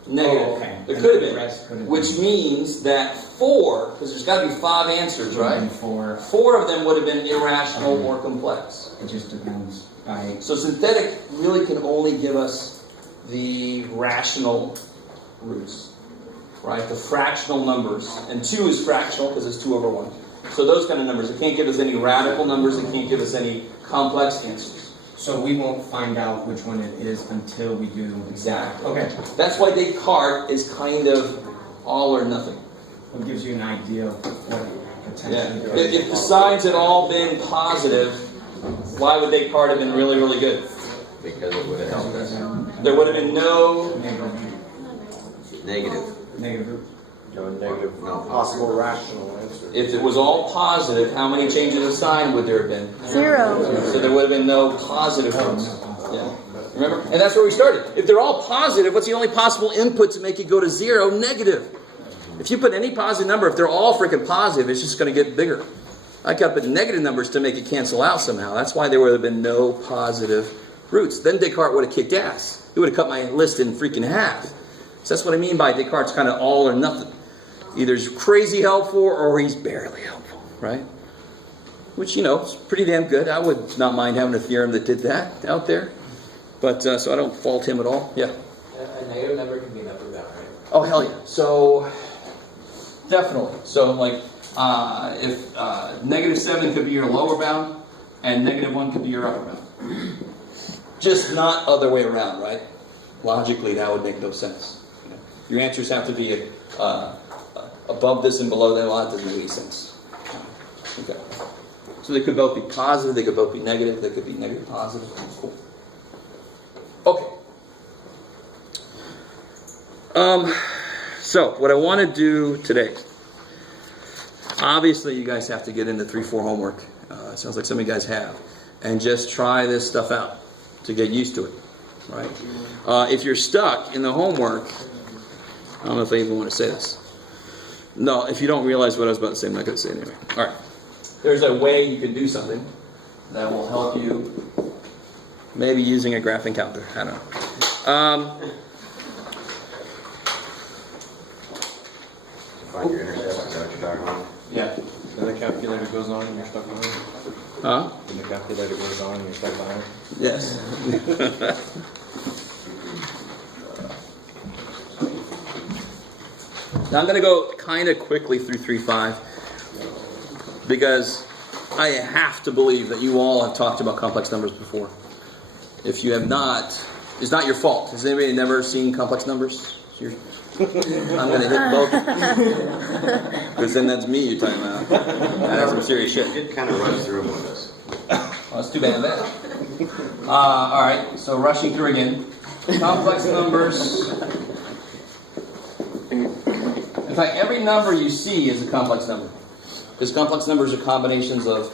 negative. Oh, okay. There And could the have rest could been. have Which been. means that 4, because there's got to be 5 answers, right? and 4. 4 of them would have been irrational or complex. It just depends. Right. So synthetic really can only give us the rational roots, right? The fractional numbers. And 2 is fractional because it's 2 over 1. So those kind of numbers. It can't give us any radical numbers. It can't give us any complex answers. So we won't find out which one it is until we do. Exactly. Okay. That's why Descartes is kind of all or nothing. It gives you an idea of what Yeah. potentially. If the signs had all been positive, why would Descartes have been really, really good? Because it would have helped us. There would have been no... Negative. Negative. No. Possible rational answer. If it was all positive, how many changes of sign would there have been? 0. So there would have been no positive roots. Yeah. Remember? And that's where we started. If they're all positive, what's the only possible input to make it go to 0? Negative. If you put any positive number, if they're all freaking positive, it's just going to get bigger. I got to put negative numbers to make it cancel out somehow. That's why there would have been no positive roots. Then Descartes would have kicked ass. He would have cut my list in freaking half. So that's what I mean by Descartes' kind of all or nothing. either he's crazy helpful or he's barely helpful, right? Which, is pretty damn good. I would not mind having a theorem that did that out there. But, so I don't fault him at all. Yeah. A negative number can be an upper bound, right? Oh, hell yeah. So, definitely. So, like, if -7 could be your lower bound, and -1 could be your upper bound. Just not other way around, right? Logically, that would make no sense. Your answers have to be above this and below that. Well, that doesn't make any sense. Okay. So they could both be positive, they could both be negative, they could be negative positive. Cool. Okay. So what I want to do today, obviously you guys have to get into 3-4 homework. It sounds like some of you guys have. And just try this stuff out to get used to it. Right? If you're stuck in the homework, I don't know if I even want to say this. No, if you don't realize what I was about to say, I'm not going to say it anyway. All right. There's a way you can do something that will help you, maybe using a graphing calculator. I don't know. Find your intercept, is that what you're talking about? Yeah. Then the calculator goes on and you're stuck behind. Huh? When the calculator goes on and you're stuck behind. Yes. Now I'm going to go kind of quickly through 3-5 because I have to believe that you all have talked about complex numbers before. If you have not, it's not your fault. Has anybody never seen complex numbers? I'm going to hit both. Because then that's me you're talking about. That's some serious shit. You did kind of rush through them with us. Well, that's too bad. All right, so rushing through again. Complex numbers. In fact, every number you see is a complex number. Because complex numbers are combinations of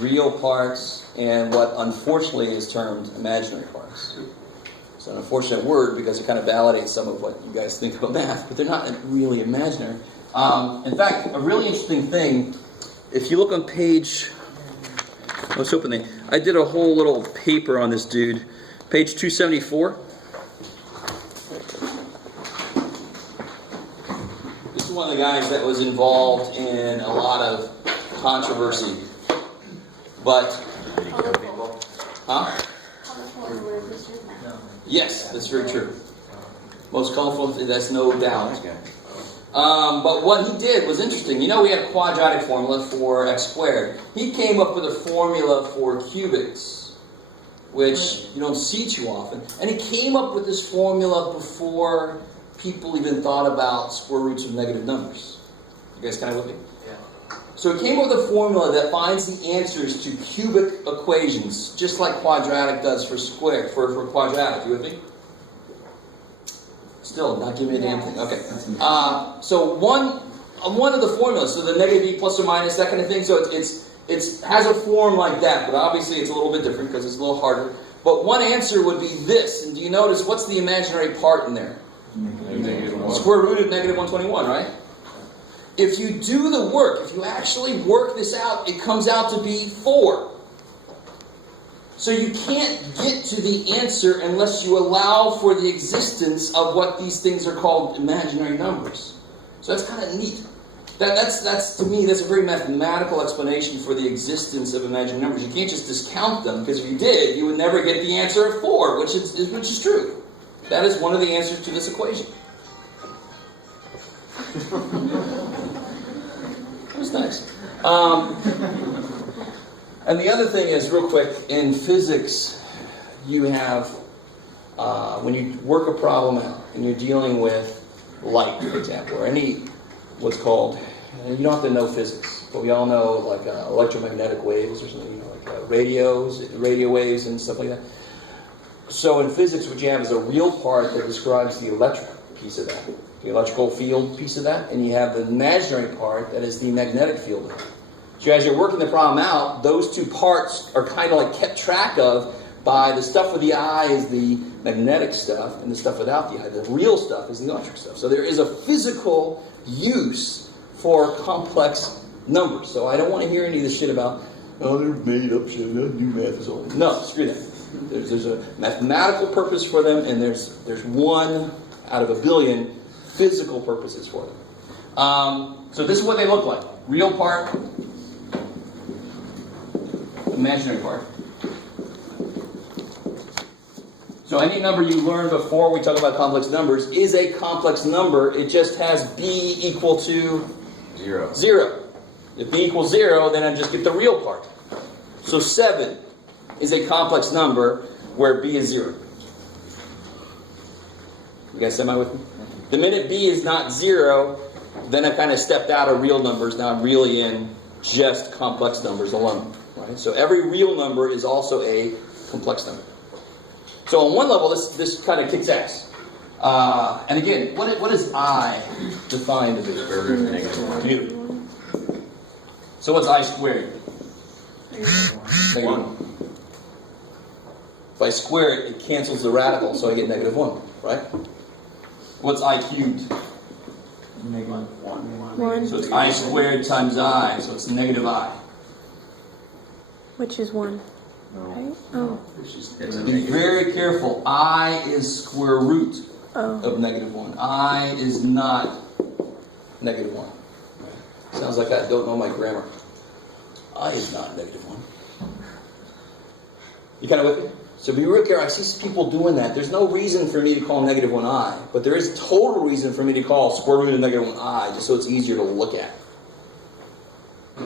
real parts and what unfortunately is termed imaginary parts. It's an unfortunate word because it kind of validates some of what you guys think about math, but they're not really imaginary. In fact, a really interesting thing, if you look on page, let's open it. I did a whole little paper on this dude, page 274. This is one of the guys that was involved in a lot of controversy. But, huh? Yes, that's very true. Most colorful, that's no doubt. But what he did was interesting. You know we have quadratic formula for x squared. He came up with a formula for cubics, which you don't see too often. And he came up with this formula before people even thought about square roots of negative numbers. You guys kind of with me? Yeah. So he came up with a formula that finds the answers to cubic equations, just like quadratic does for square, for quadratic. You with me? Still, not giving me a damn thing. Okay. So one of the formulas, so the negative e plus or minus, that kind of thing. So it has a form like that, but obviously it's a little bit different because it's a little harder. But one answer would be this, and do you notice what's the imaginary part in there? Square root of negative 121, right? If you do the work, if you actually work this out, it comes out to be 4. So you can't get to the answer unless you allow for the existence of what these things are called imaginary numbers. So that's kind of neat. That's to me, that's a very mathematical explanation for the existence of imaginary numbers. You can't just discount them, because if you did, you would never get the answer of 4, which is true. That is one of the answers to this equation. That was nice. And the other thing is, real quick, in physics, you have, when you work a problem out, and you're dealing with light, for example, or any, what's called, you don't have to know physics, but we all know, like, electromagnetic waves or something, like radio waves and stuff like that. So in physics, what you have is a real part that describes the electric piece of that, the electrical field piece of that, and you have the imaginary part that is the magnetic field of it. So as you're working the problem out, those two parts are kind of like kept track of by the stuff with the eye is the magnetic stuff, and the stuff without the eye, the real stuff, is the electric stuff. So there is a physical use for complex numbers. So I don't want to hear any of this shit about, oh, they're made up shit, new math is old. No, screw that. There's a mathematical purpose for them, and there's one out of a billion physical purposes for them. So this is what they look like. Real part, imaginary part. So any number you learned before we talk about complex numbers is a complex number. It just has b equal to 0. If b equals 0, then I just get the real part. So 7 is a complex number where b is 0. You guys semi with me? The minute b is not 0, then I kind of stepped out of real numbers. Now I'm really in just complex numbers alone. Right? So every real number is also a complex number. So on one level, this kind of kicks ass. And again, what is I defined to be? Square root of -1. You. So what's I squared? -1. If I square it, it cancels the radical, so I get -1, right? What's I cubed? One, So it's I squared times I, so it's -I. which is 1. Right? Oh. It's a Be negative. very careful. I is square root Oh. of -1. I is not -1. Sounds like I don't know my grammar. I is not -1. You kind of with me? So be real careful. I see people doing that. There's no reason for me to call -1I, but there is total reason for me to call square root of -1I, just so it's easier to look at.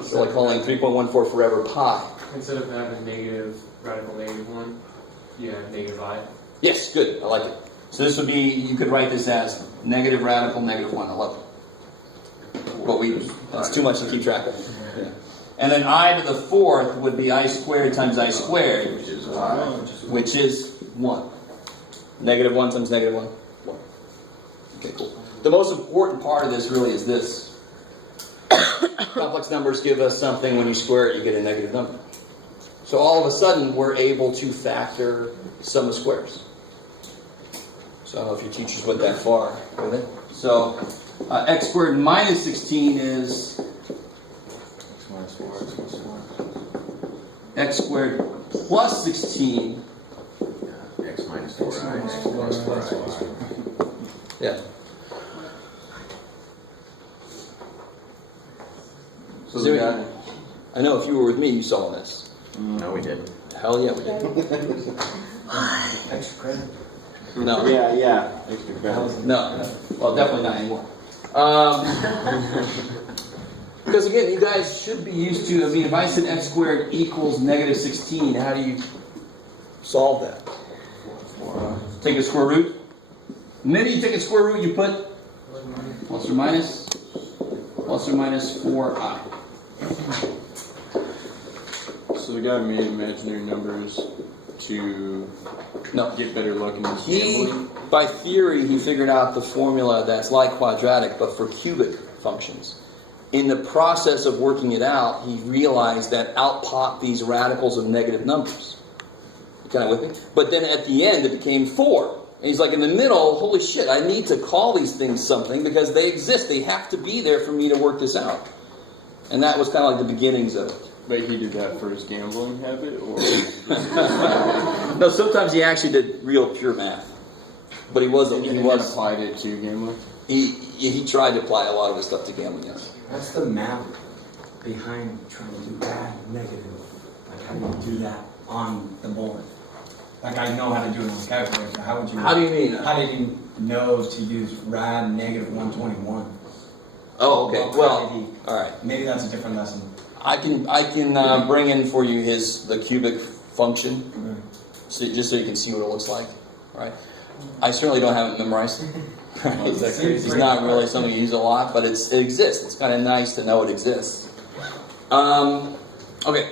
So like calling 3.14 forever pi. Instead of having negative radical -1, you have -I. Yes, good. I like it. So this would be, you could write this as negative radical -1. I love it. But that's too much to keep track of. Yeah. And then I to the 4th would be I squared times I squared, which is 1. -1 times -1. 1. Okay, cool. The most important part of this really is this. Complex numbers give us something. When you square it, you get a negative number. So all of a sudden, we're able to factor sum of squares. So I don't know if your teachers went that far with it. So x squared minus 16 is x squared plus 16. X minus 4i. Yeah. So we got I know if you were with me, you saw this. No, we didn't. Hell yeah, we did. Extra credit. No. yeah. Extra credit. No. Well, definitely not anymore. Because again, you guys should be used to, if I said x squared equals -16, how do you solve that? Take a square root. The minute you take a square root, you put plus or minus 4i. So the guy made imaginary numbers to get better luck in his gambling. By theory, he figured out the formula that's like quadratic, but for cubic functions. In the process of working it out, he realized that out popped these radicals of negative numbers. You kind of with me? But then at the end, it became 4. And he's like, in the middle, holy shit, I need to call these things something because they exist. They have to be there for me to work this out. And that was kind of like the beginnings of it. But he did that for his gambling habit, or No, sometimes he actually did real pure math. But he was applied it to gambling. He tried to apply a lot of his stuff to gambling, yes. What's the math behind trying to do that negative? Like, how do you do that on the board? Like, I know how to do it on the calculator, so how would you... How do you mean? How did you know to use rad -121? Oh, okay. Well, all right. Maybe that's a different lesson. I can bring in for you the cubic function, so just so you can see what it looks like. All right. I certainly don't have it memorized. It's not really something you use a lot, but it exists. It's kind of nice to know it exists. Okay.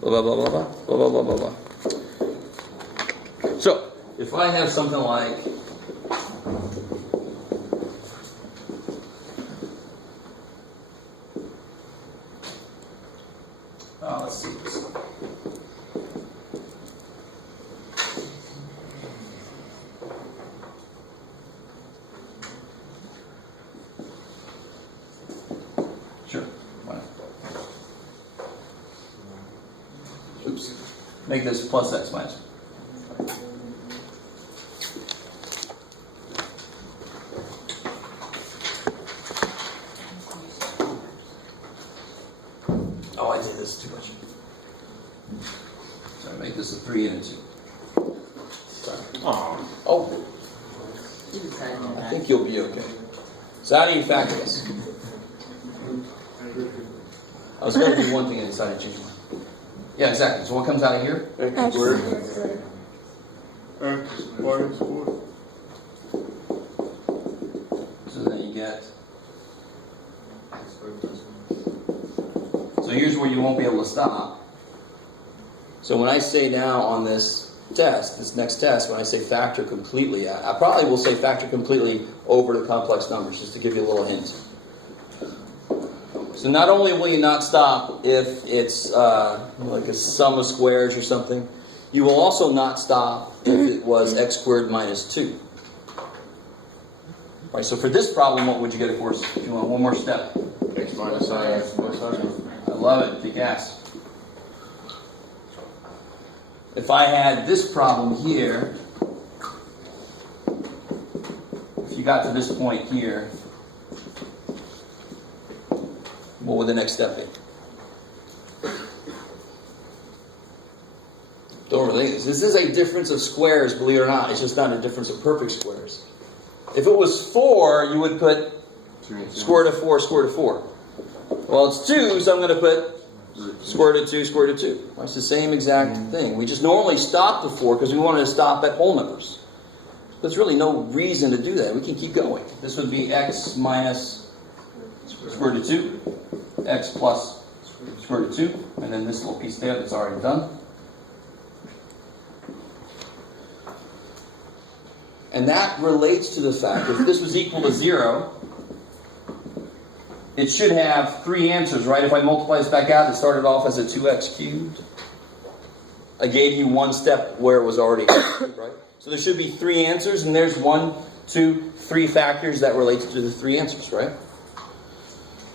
Blah, blah, blah, blah, blah, blah, blah, blah, blah. So, if I have something like let's see. Sure. Why not? Oops. Make this plus x minus. 3 and a 2. Oh, Oh, I think you'll be okay. So how do you factor this? I was going to do one thing and decided to change mine. Yeah, exactly. So what comes out of here? X. Squared. X minus 4. So then you get. So here's where you won't be able to stop. So when I say now on this test, this next test, when I say factor completely, I probably will say factor completely over the complex numbers, just to give you a little hint. So not only will you not stop if it's like a sum of squares or something, you will also not stop if it was x squared minus 2. Right, so for this problem, what would you get it for? If you want one more step. X minus I, X plus I. I love it. Kick ass. If I had this problem here, if you got to this point here, what would the next step be? Don't really think this is a difference of squares, believe it or not. It's just not a difference of perfect squares. If it was 4, you would put square root of 4, square root of 4. Well, it's 2, so I'm going to put square root of 2, square root of 2. Well, it's the same exact thing. We just normally stop before because we wanted to stop at whole numbers. There's really no reason to do that. We can keep going. This would be x minus square root of 2, x plus square root of 2, and then this little piece there that's already done. And that relates to the fact that if this was equal to 0, it should have 3 answers, right? If I multiply this back out, it started off as a 2x cubed. I gave you one step where it was already cubed, right? So there should be 3 answers, and there's 1, 2, 3 factors that relate to the 3 answers, right?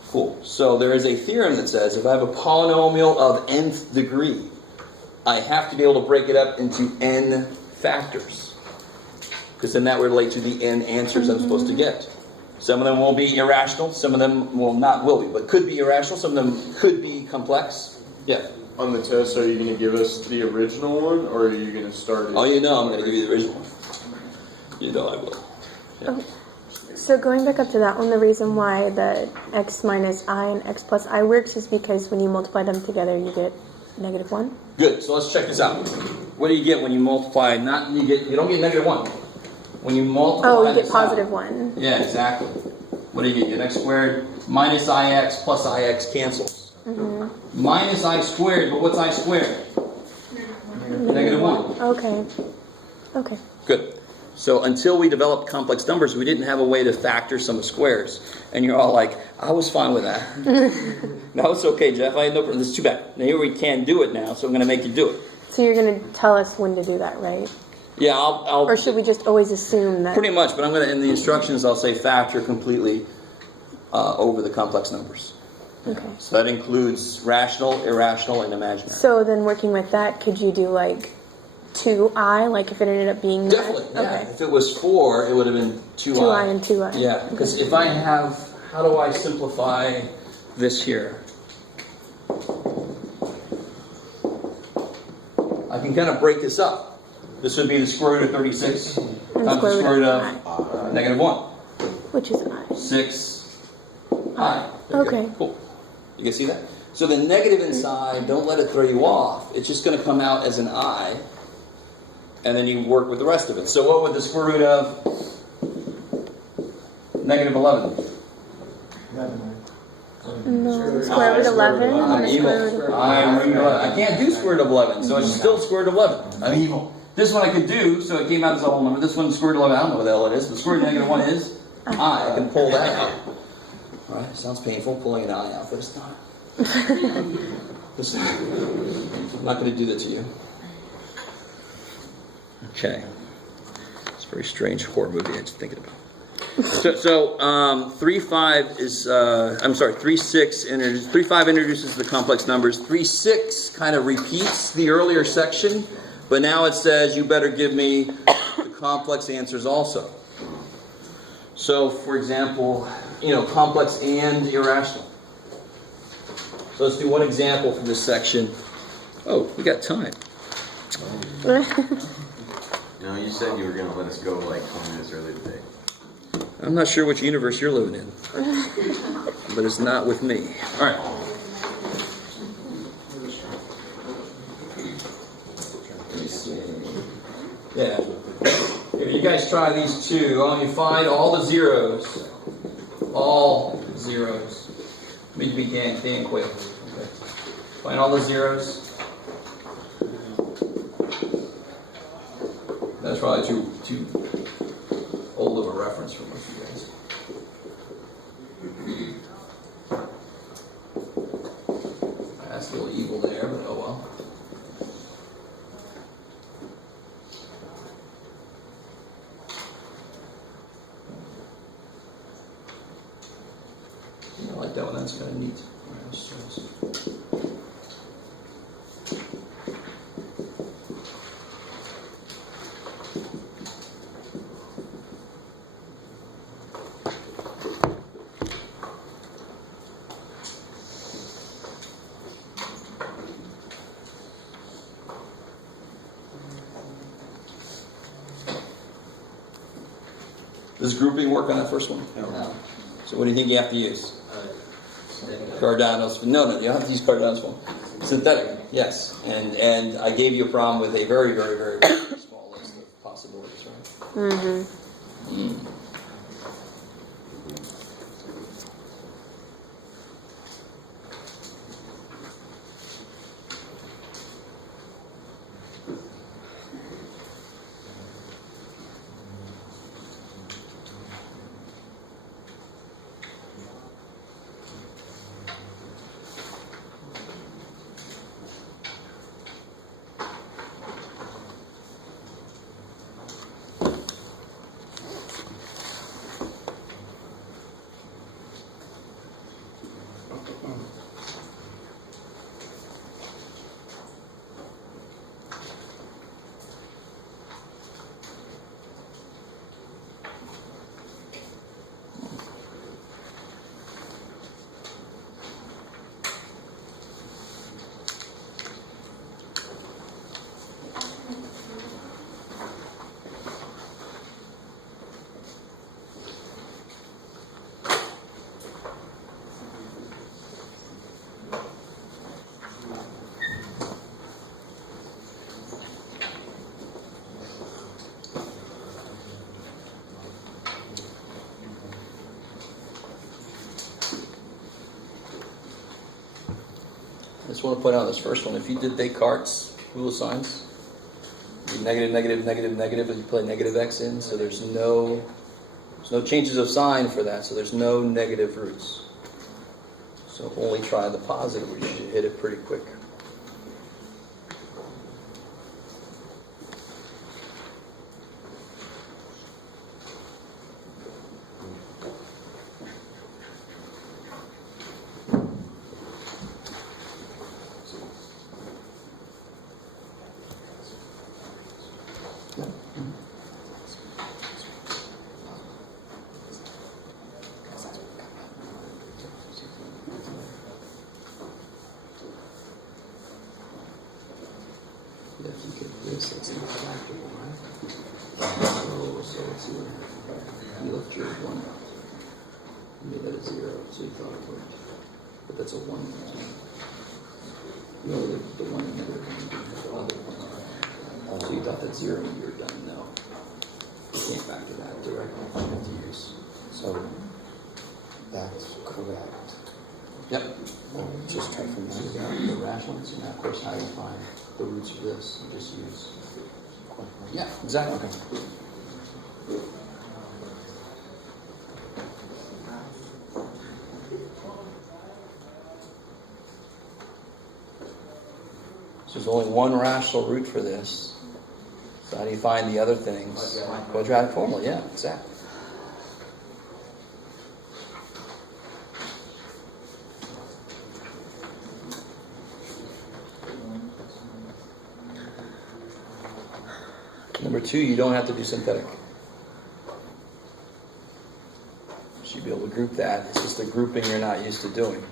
Cool. So there is a theorem that says if I have a polynomial of nth degree, I have to be able to break it up into n factors. Because then that would relate to the n answers I'm supposed to get. Some of them will be irrational, some of them will be, but could be irrational, some of them could be complex. Yeah. On the test, are you going to give us the original one, or are you going to start it? Oh, you know I'm going to give you the original one. You know I will. Yeah. Okay. So going back up to that one, the reason why the x minus I and x plus I works is because when you multiply them together, you get -1. Good. So let's check this out. What do you get when you multiply? You don't get -1. When you multiply. Oh, you get this +1. Out, yeah, exactly. What do you get? You get x squared minus ix plus ix cancels. Mm-hmm. Minus I squared, but what's I squared? -1. Okay. Okay. Good. So until we developed complex numbers, we didn't have a way to factor sum of squares. And you're all like, I was fine with that. No, it's okay, Jeff. I had no problem. This is too bad. Now here we can do it now, so I'm going to make you do it. So you're going to tell us when to do that, right? Yeah, I'll. Or should we just always assume that? Pretty much, but I'm going to, in the instructions, I'll say factor completely over the complex numbers. Okay. So that includes rational, irrational, and imaginary. So then working with that, could you do like 2i, like if it ended up being Definitely, that? yeah. Okay. If it was 4, it would have been 2i. 2i and 2i. Yeah, because if I have, how do I simplify this here? I can kind of break this up. This would be the square root of 36 And times the square root of -1. Which is I. 6i. Okay. Cool. You can see that? So the negative inside, don't let it throw you off. It's just going to come out as an I, and then you work with the rest of it. So what would the square root of -11? No, square root 11. I'm evil. I'm root 11. I can't do square root of 11, so it's still square root of 11. I'm evil. This one I could do, so it came out as a whole number. This one, square root of 11, I don't know what the hell it is, but square root of -1 is I. I can pull that out. Alright, it sounds painful pulling an I out, but it's not. Listen, I'm not going to do that to you. Okay. It's a very strange horror movie I'm just thinking about. So 3.5 is, 3.5 introduces the complex numbers. 3.6 kind of repeats the earlier section, but now it says you better give me the complex answers also. So, for example, complex and irrational. So let's do one example for this section. Oh, we got time. No, you said you were gonna let us go like 20 minutes early today. I'm not sure which universe you're living in, but it's not with me. All right. Let me see. Yeah. Here, you guys try these two. You find all the zeros. All zeros. Means we can't quit. Okay. Find all the zeros. That's probably too old of a reference for most of you guys. That's a little evil there, but oh well. I like that one. That's kind of neat. All right, let's try this. Does grouping work on that first one? No. So what do you think you have to use? Synthetic. Cardano's. No, you don't have to use Cardano's one. Synthetic, yes. And I gave you a problem with a very, very, very, very small list of possibilities, right? Mm-hmm. I just want to point out this first one. If you did Descartes' rule of signs, negative, negative, negative, negative, and you play negative x in, so there's no changes of sign for that, so there's no negative roots. So only try the positive, where you should hit it pretty quick. If you get this, that's not factorable, right? So let's see what happens. You left your 1 out. You made that a 0, so you thought it worked. But that's a 1. You only did the 1 in the other one. So you thought that 0 and you were done. No. You can't factor that directly. You have to use. So that's correct. Yep. Just try from So you got the rationals, and of course how you find the roots of this, you just use. Yeah, exactly. So there's only one rational root for this. So how do you find the other things? Quadratic formula, yeah, exactly. Number 2, you don't have to do synthetic. You should be able to group that. It's just a grouping you're not used to doing.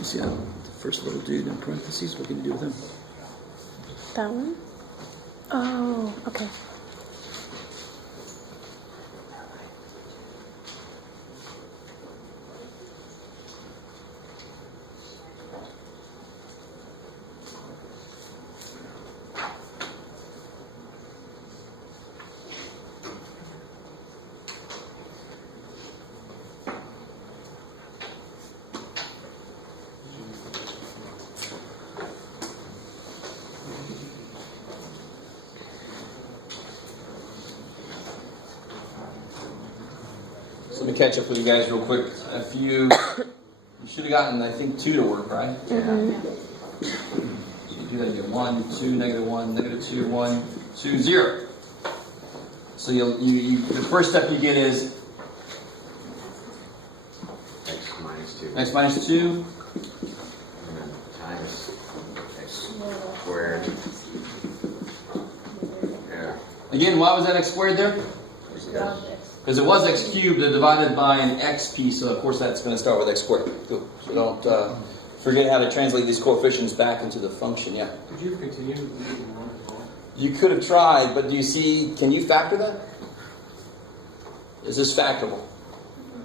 You see that? The first little dude in parentheses, what can you do with him? That one? Oh, okay. So let me catch up with you guys real quick. If you should have gotten, I think, 2 to work, right? Mm-hmm. So you do that, you get 1, 2, -1, -2, 1, 2, 0. So the first step you get is X minus 2. x minus 2. And then times x squared. Yeah. Again, why was that x squared there? Because it was x cubed divided by an x piece, so of course that's going to start with x squared. So don't forget how to translate these coefficients back into the function. Yeah. Could you continue using 1 as well? You could have tried, but do you see, can you factor that? Is this factorable?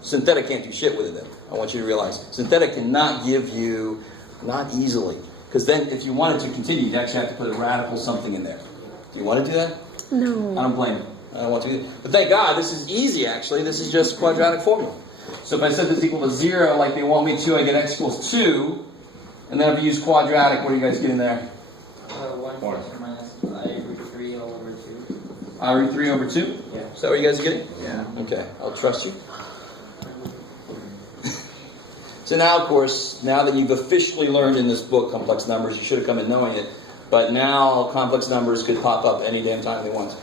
Synthetic can't do shit with it then. I want you to realize. Synthetic cannot give you, not easily. Because then if you wanted to continue, you'd actually have to put a radical something in there. Do you want to do that? No. I don't blame you. I don't want to do that. But thank God, this is easy actually. This is just quadratic formula. So if I set this equal to 0 like they want me to, I get x equals 2. And then if I use quadratic, what are you guys getting there? 1 plus or minus I root 3 all over 2. I root 3 over 2? Yeah. Is that what you guys are getting? Yeah. Okay, I'll trust you. So now, of course, now that you've officially learned in this book complex numbers, you should have come in knowing it, but now complex numbers could pop up any damn time they want.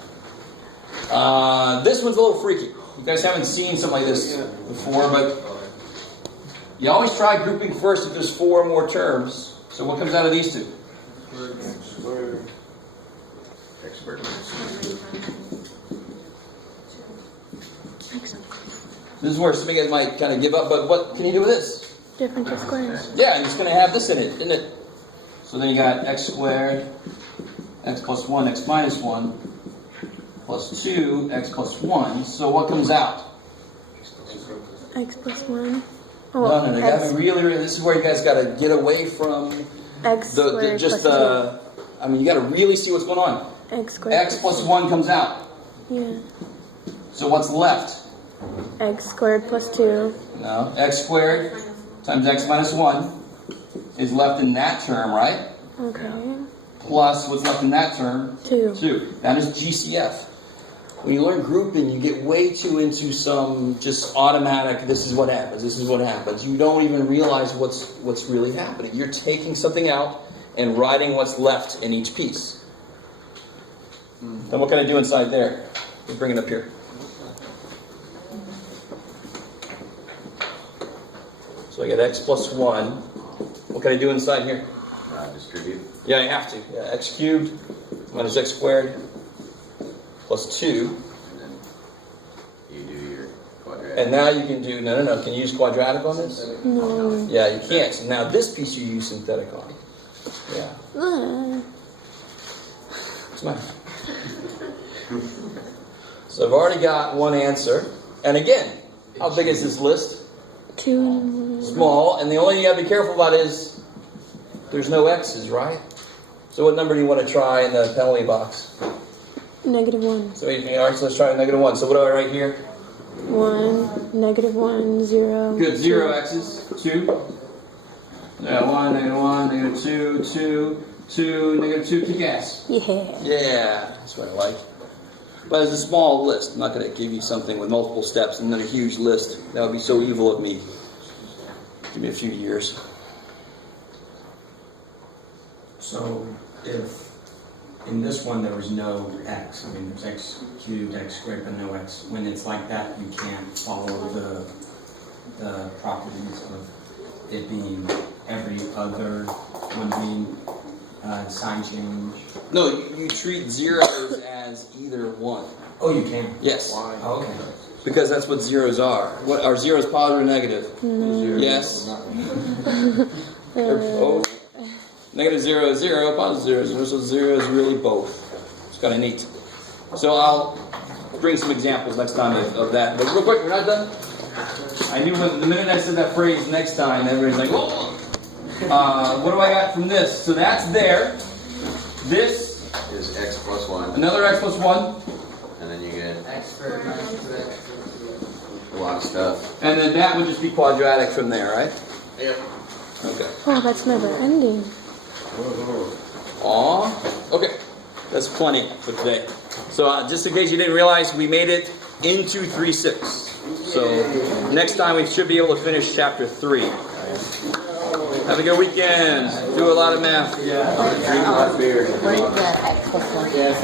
This one's a little freaky. You guys haven't seen something like this before, but you always try grouping first if there's 4 more terms. So what comes out of these two? X squared. This is where some of you guys might kind of give up, but what can you do with this? Differential squares. Yeah, and it's going to have this in it, isn't it? So then you got x squared, x plus 1, x minus 1, plus 2, x plus 1. So what comes out? X plus 1. No, you got to really, this is where you guys got to get away from X squared plus 2. I mean, you got to really see what's going on. X squared. X plus 1 comes out. Yeah. So what's left? X squared plus 2. No, x squared times x minus 1 is left in that term, right? Okay. Plus what's left in that term? 2. 2. That is GCF. When you learn grouping, you get way too into some just automatic, this is what happens, this is what happens. You don't even realize what's really happening. You're taking something out and writing what's left in each piece. Then what can I do inside there? We'll bring it up here. So I get x plus 1. What can I do inside here? Distribute. Yeah, I have to. Yeah, x cubed minus x squared plus 2. And then you do your quadratic. And now you can do, no. Can you use quadratic on this? No. Yeah, you can't. So now this piece you use synthetic on. Yeah. What's the matter? So I've already got one answer. And again, how big is this list? 2 and 1. Small. And the only thing you got to be careful about is there's no x's, right? So what number do you want to try in the penalty box? -1. So alright, so let's try -1. So what do I write here? 1, -1, 0. Good, 0 x's. 2. Yeah, 1, -1, -2, 2, 2, -2. Kick ass. Yeah. Yeah, that's what I like. But it's a small list. I'm not going to give you something with multiple steps and then a huge list. That would be so evil of me. Give me a few years. So if in this one there was no x, I mean there's x cubed, x squared, but no x, when it's like that you can't follow the properties of it being every other one being sign change. No, you treat zeros as either one. Oh, you can? Yes. Oh, okay. Because that's what zeros are. What are zeros, positive or negative? Yes. Oh. Negative 0 is 0, positive 0 is 0, so 0 is really both. It's kind of neat. So I'll bring some examples next time of that. But real quick, we're not done. I knew when the minute I said that phrase next time, everybody's like, whoa! What do I got from this? So that's there. This Is x plus 1. another x plus 1. And then you get X squared minus 2x. a lot of stuff. And then that would just be quadratic from there, right? Yep. Okay. Oh, that's never ending. Aw. Okay. That's plenty for today. So just in case you didn't realize, we made it into 3-6. So next time we should be able to finish chapter 3. Have a good weekend. Do a lot of math. Drink a lot of beer. What is the X plus 1?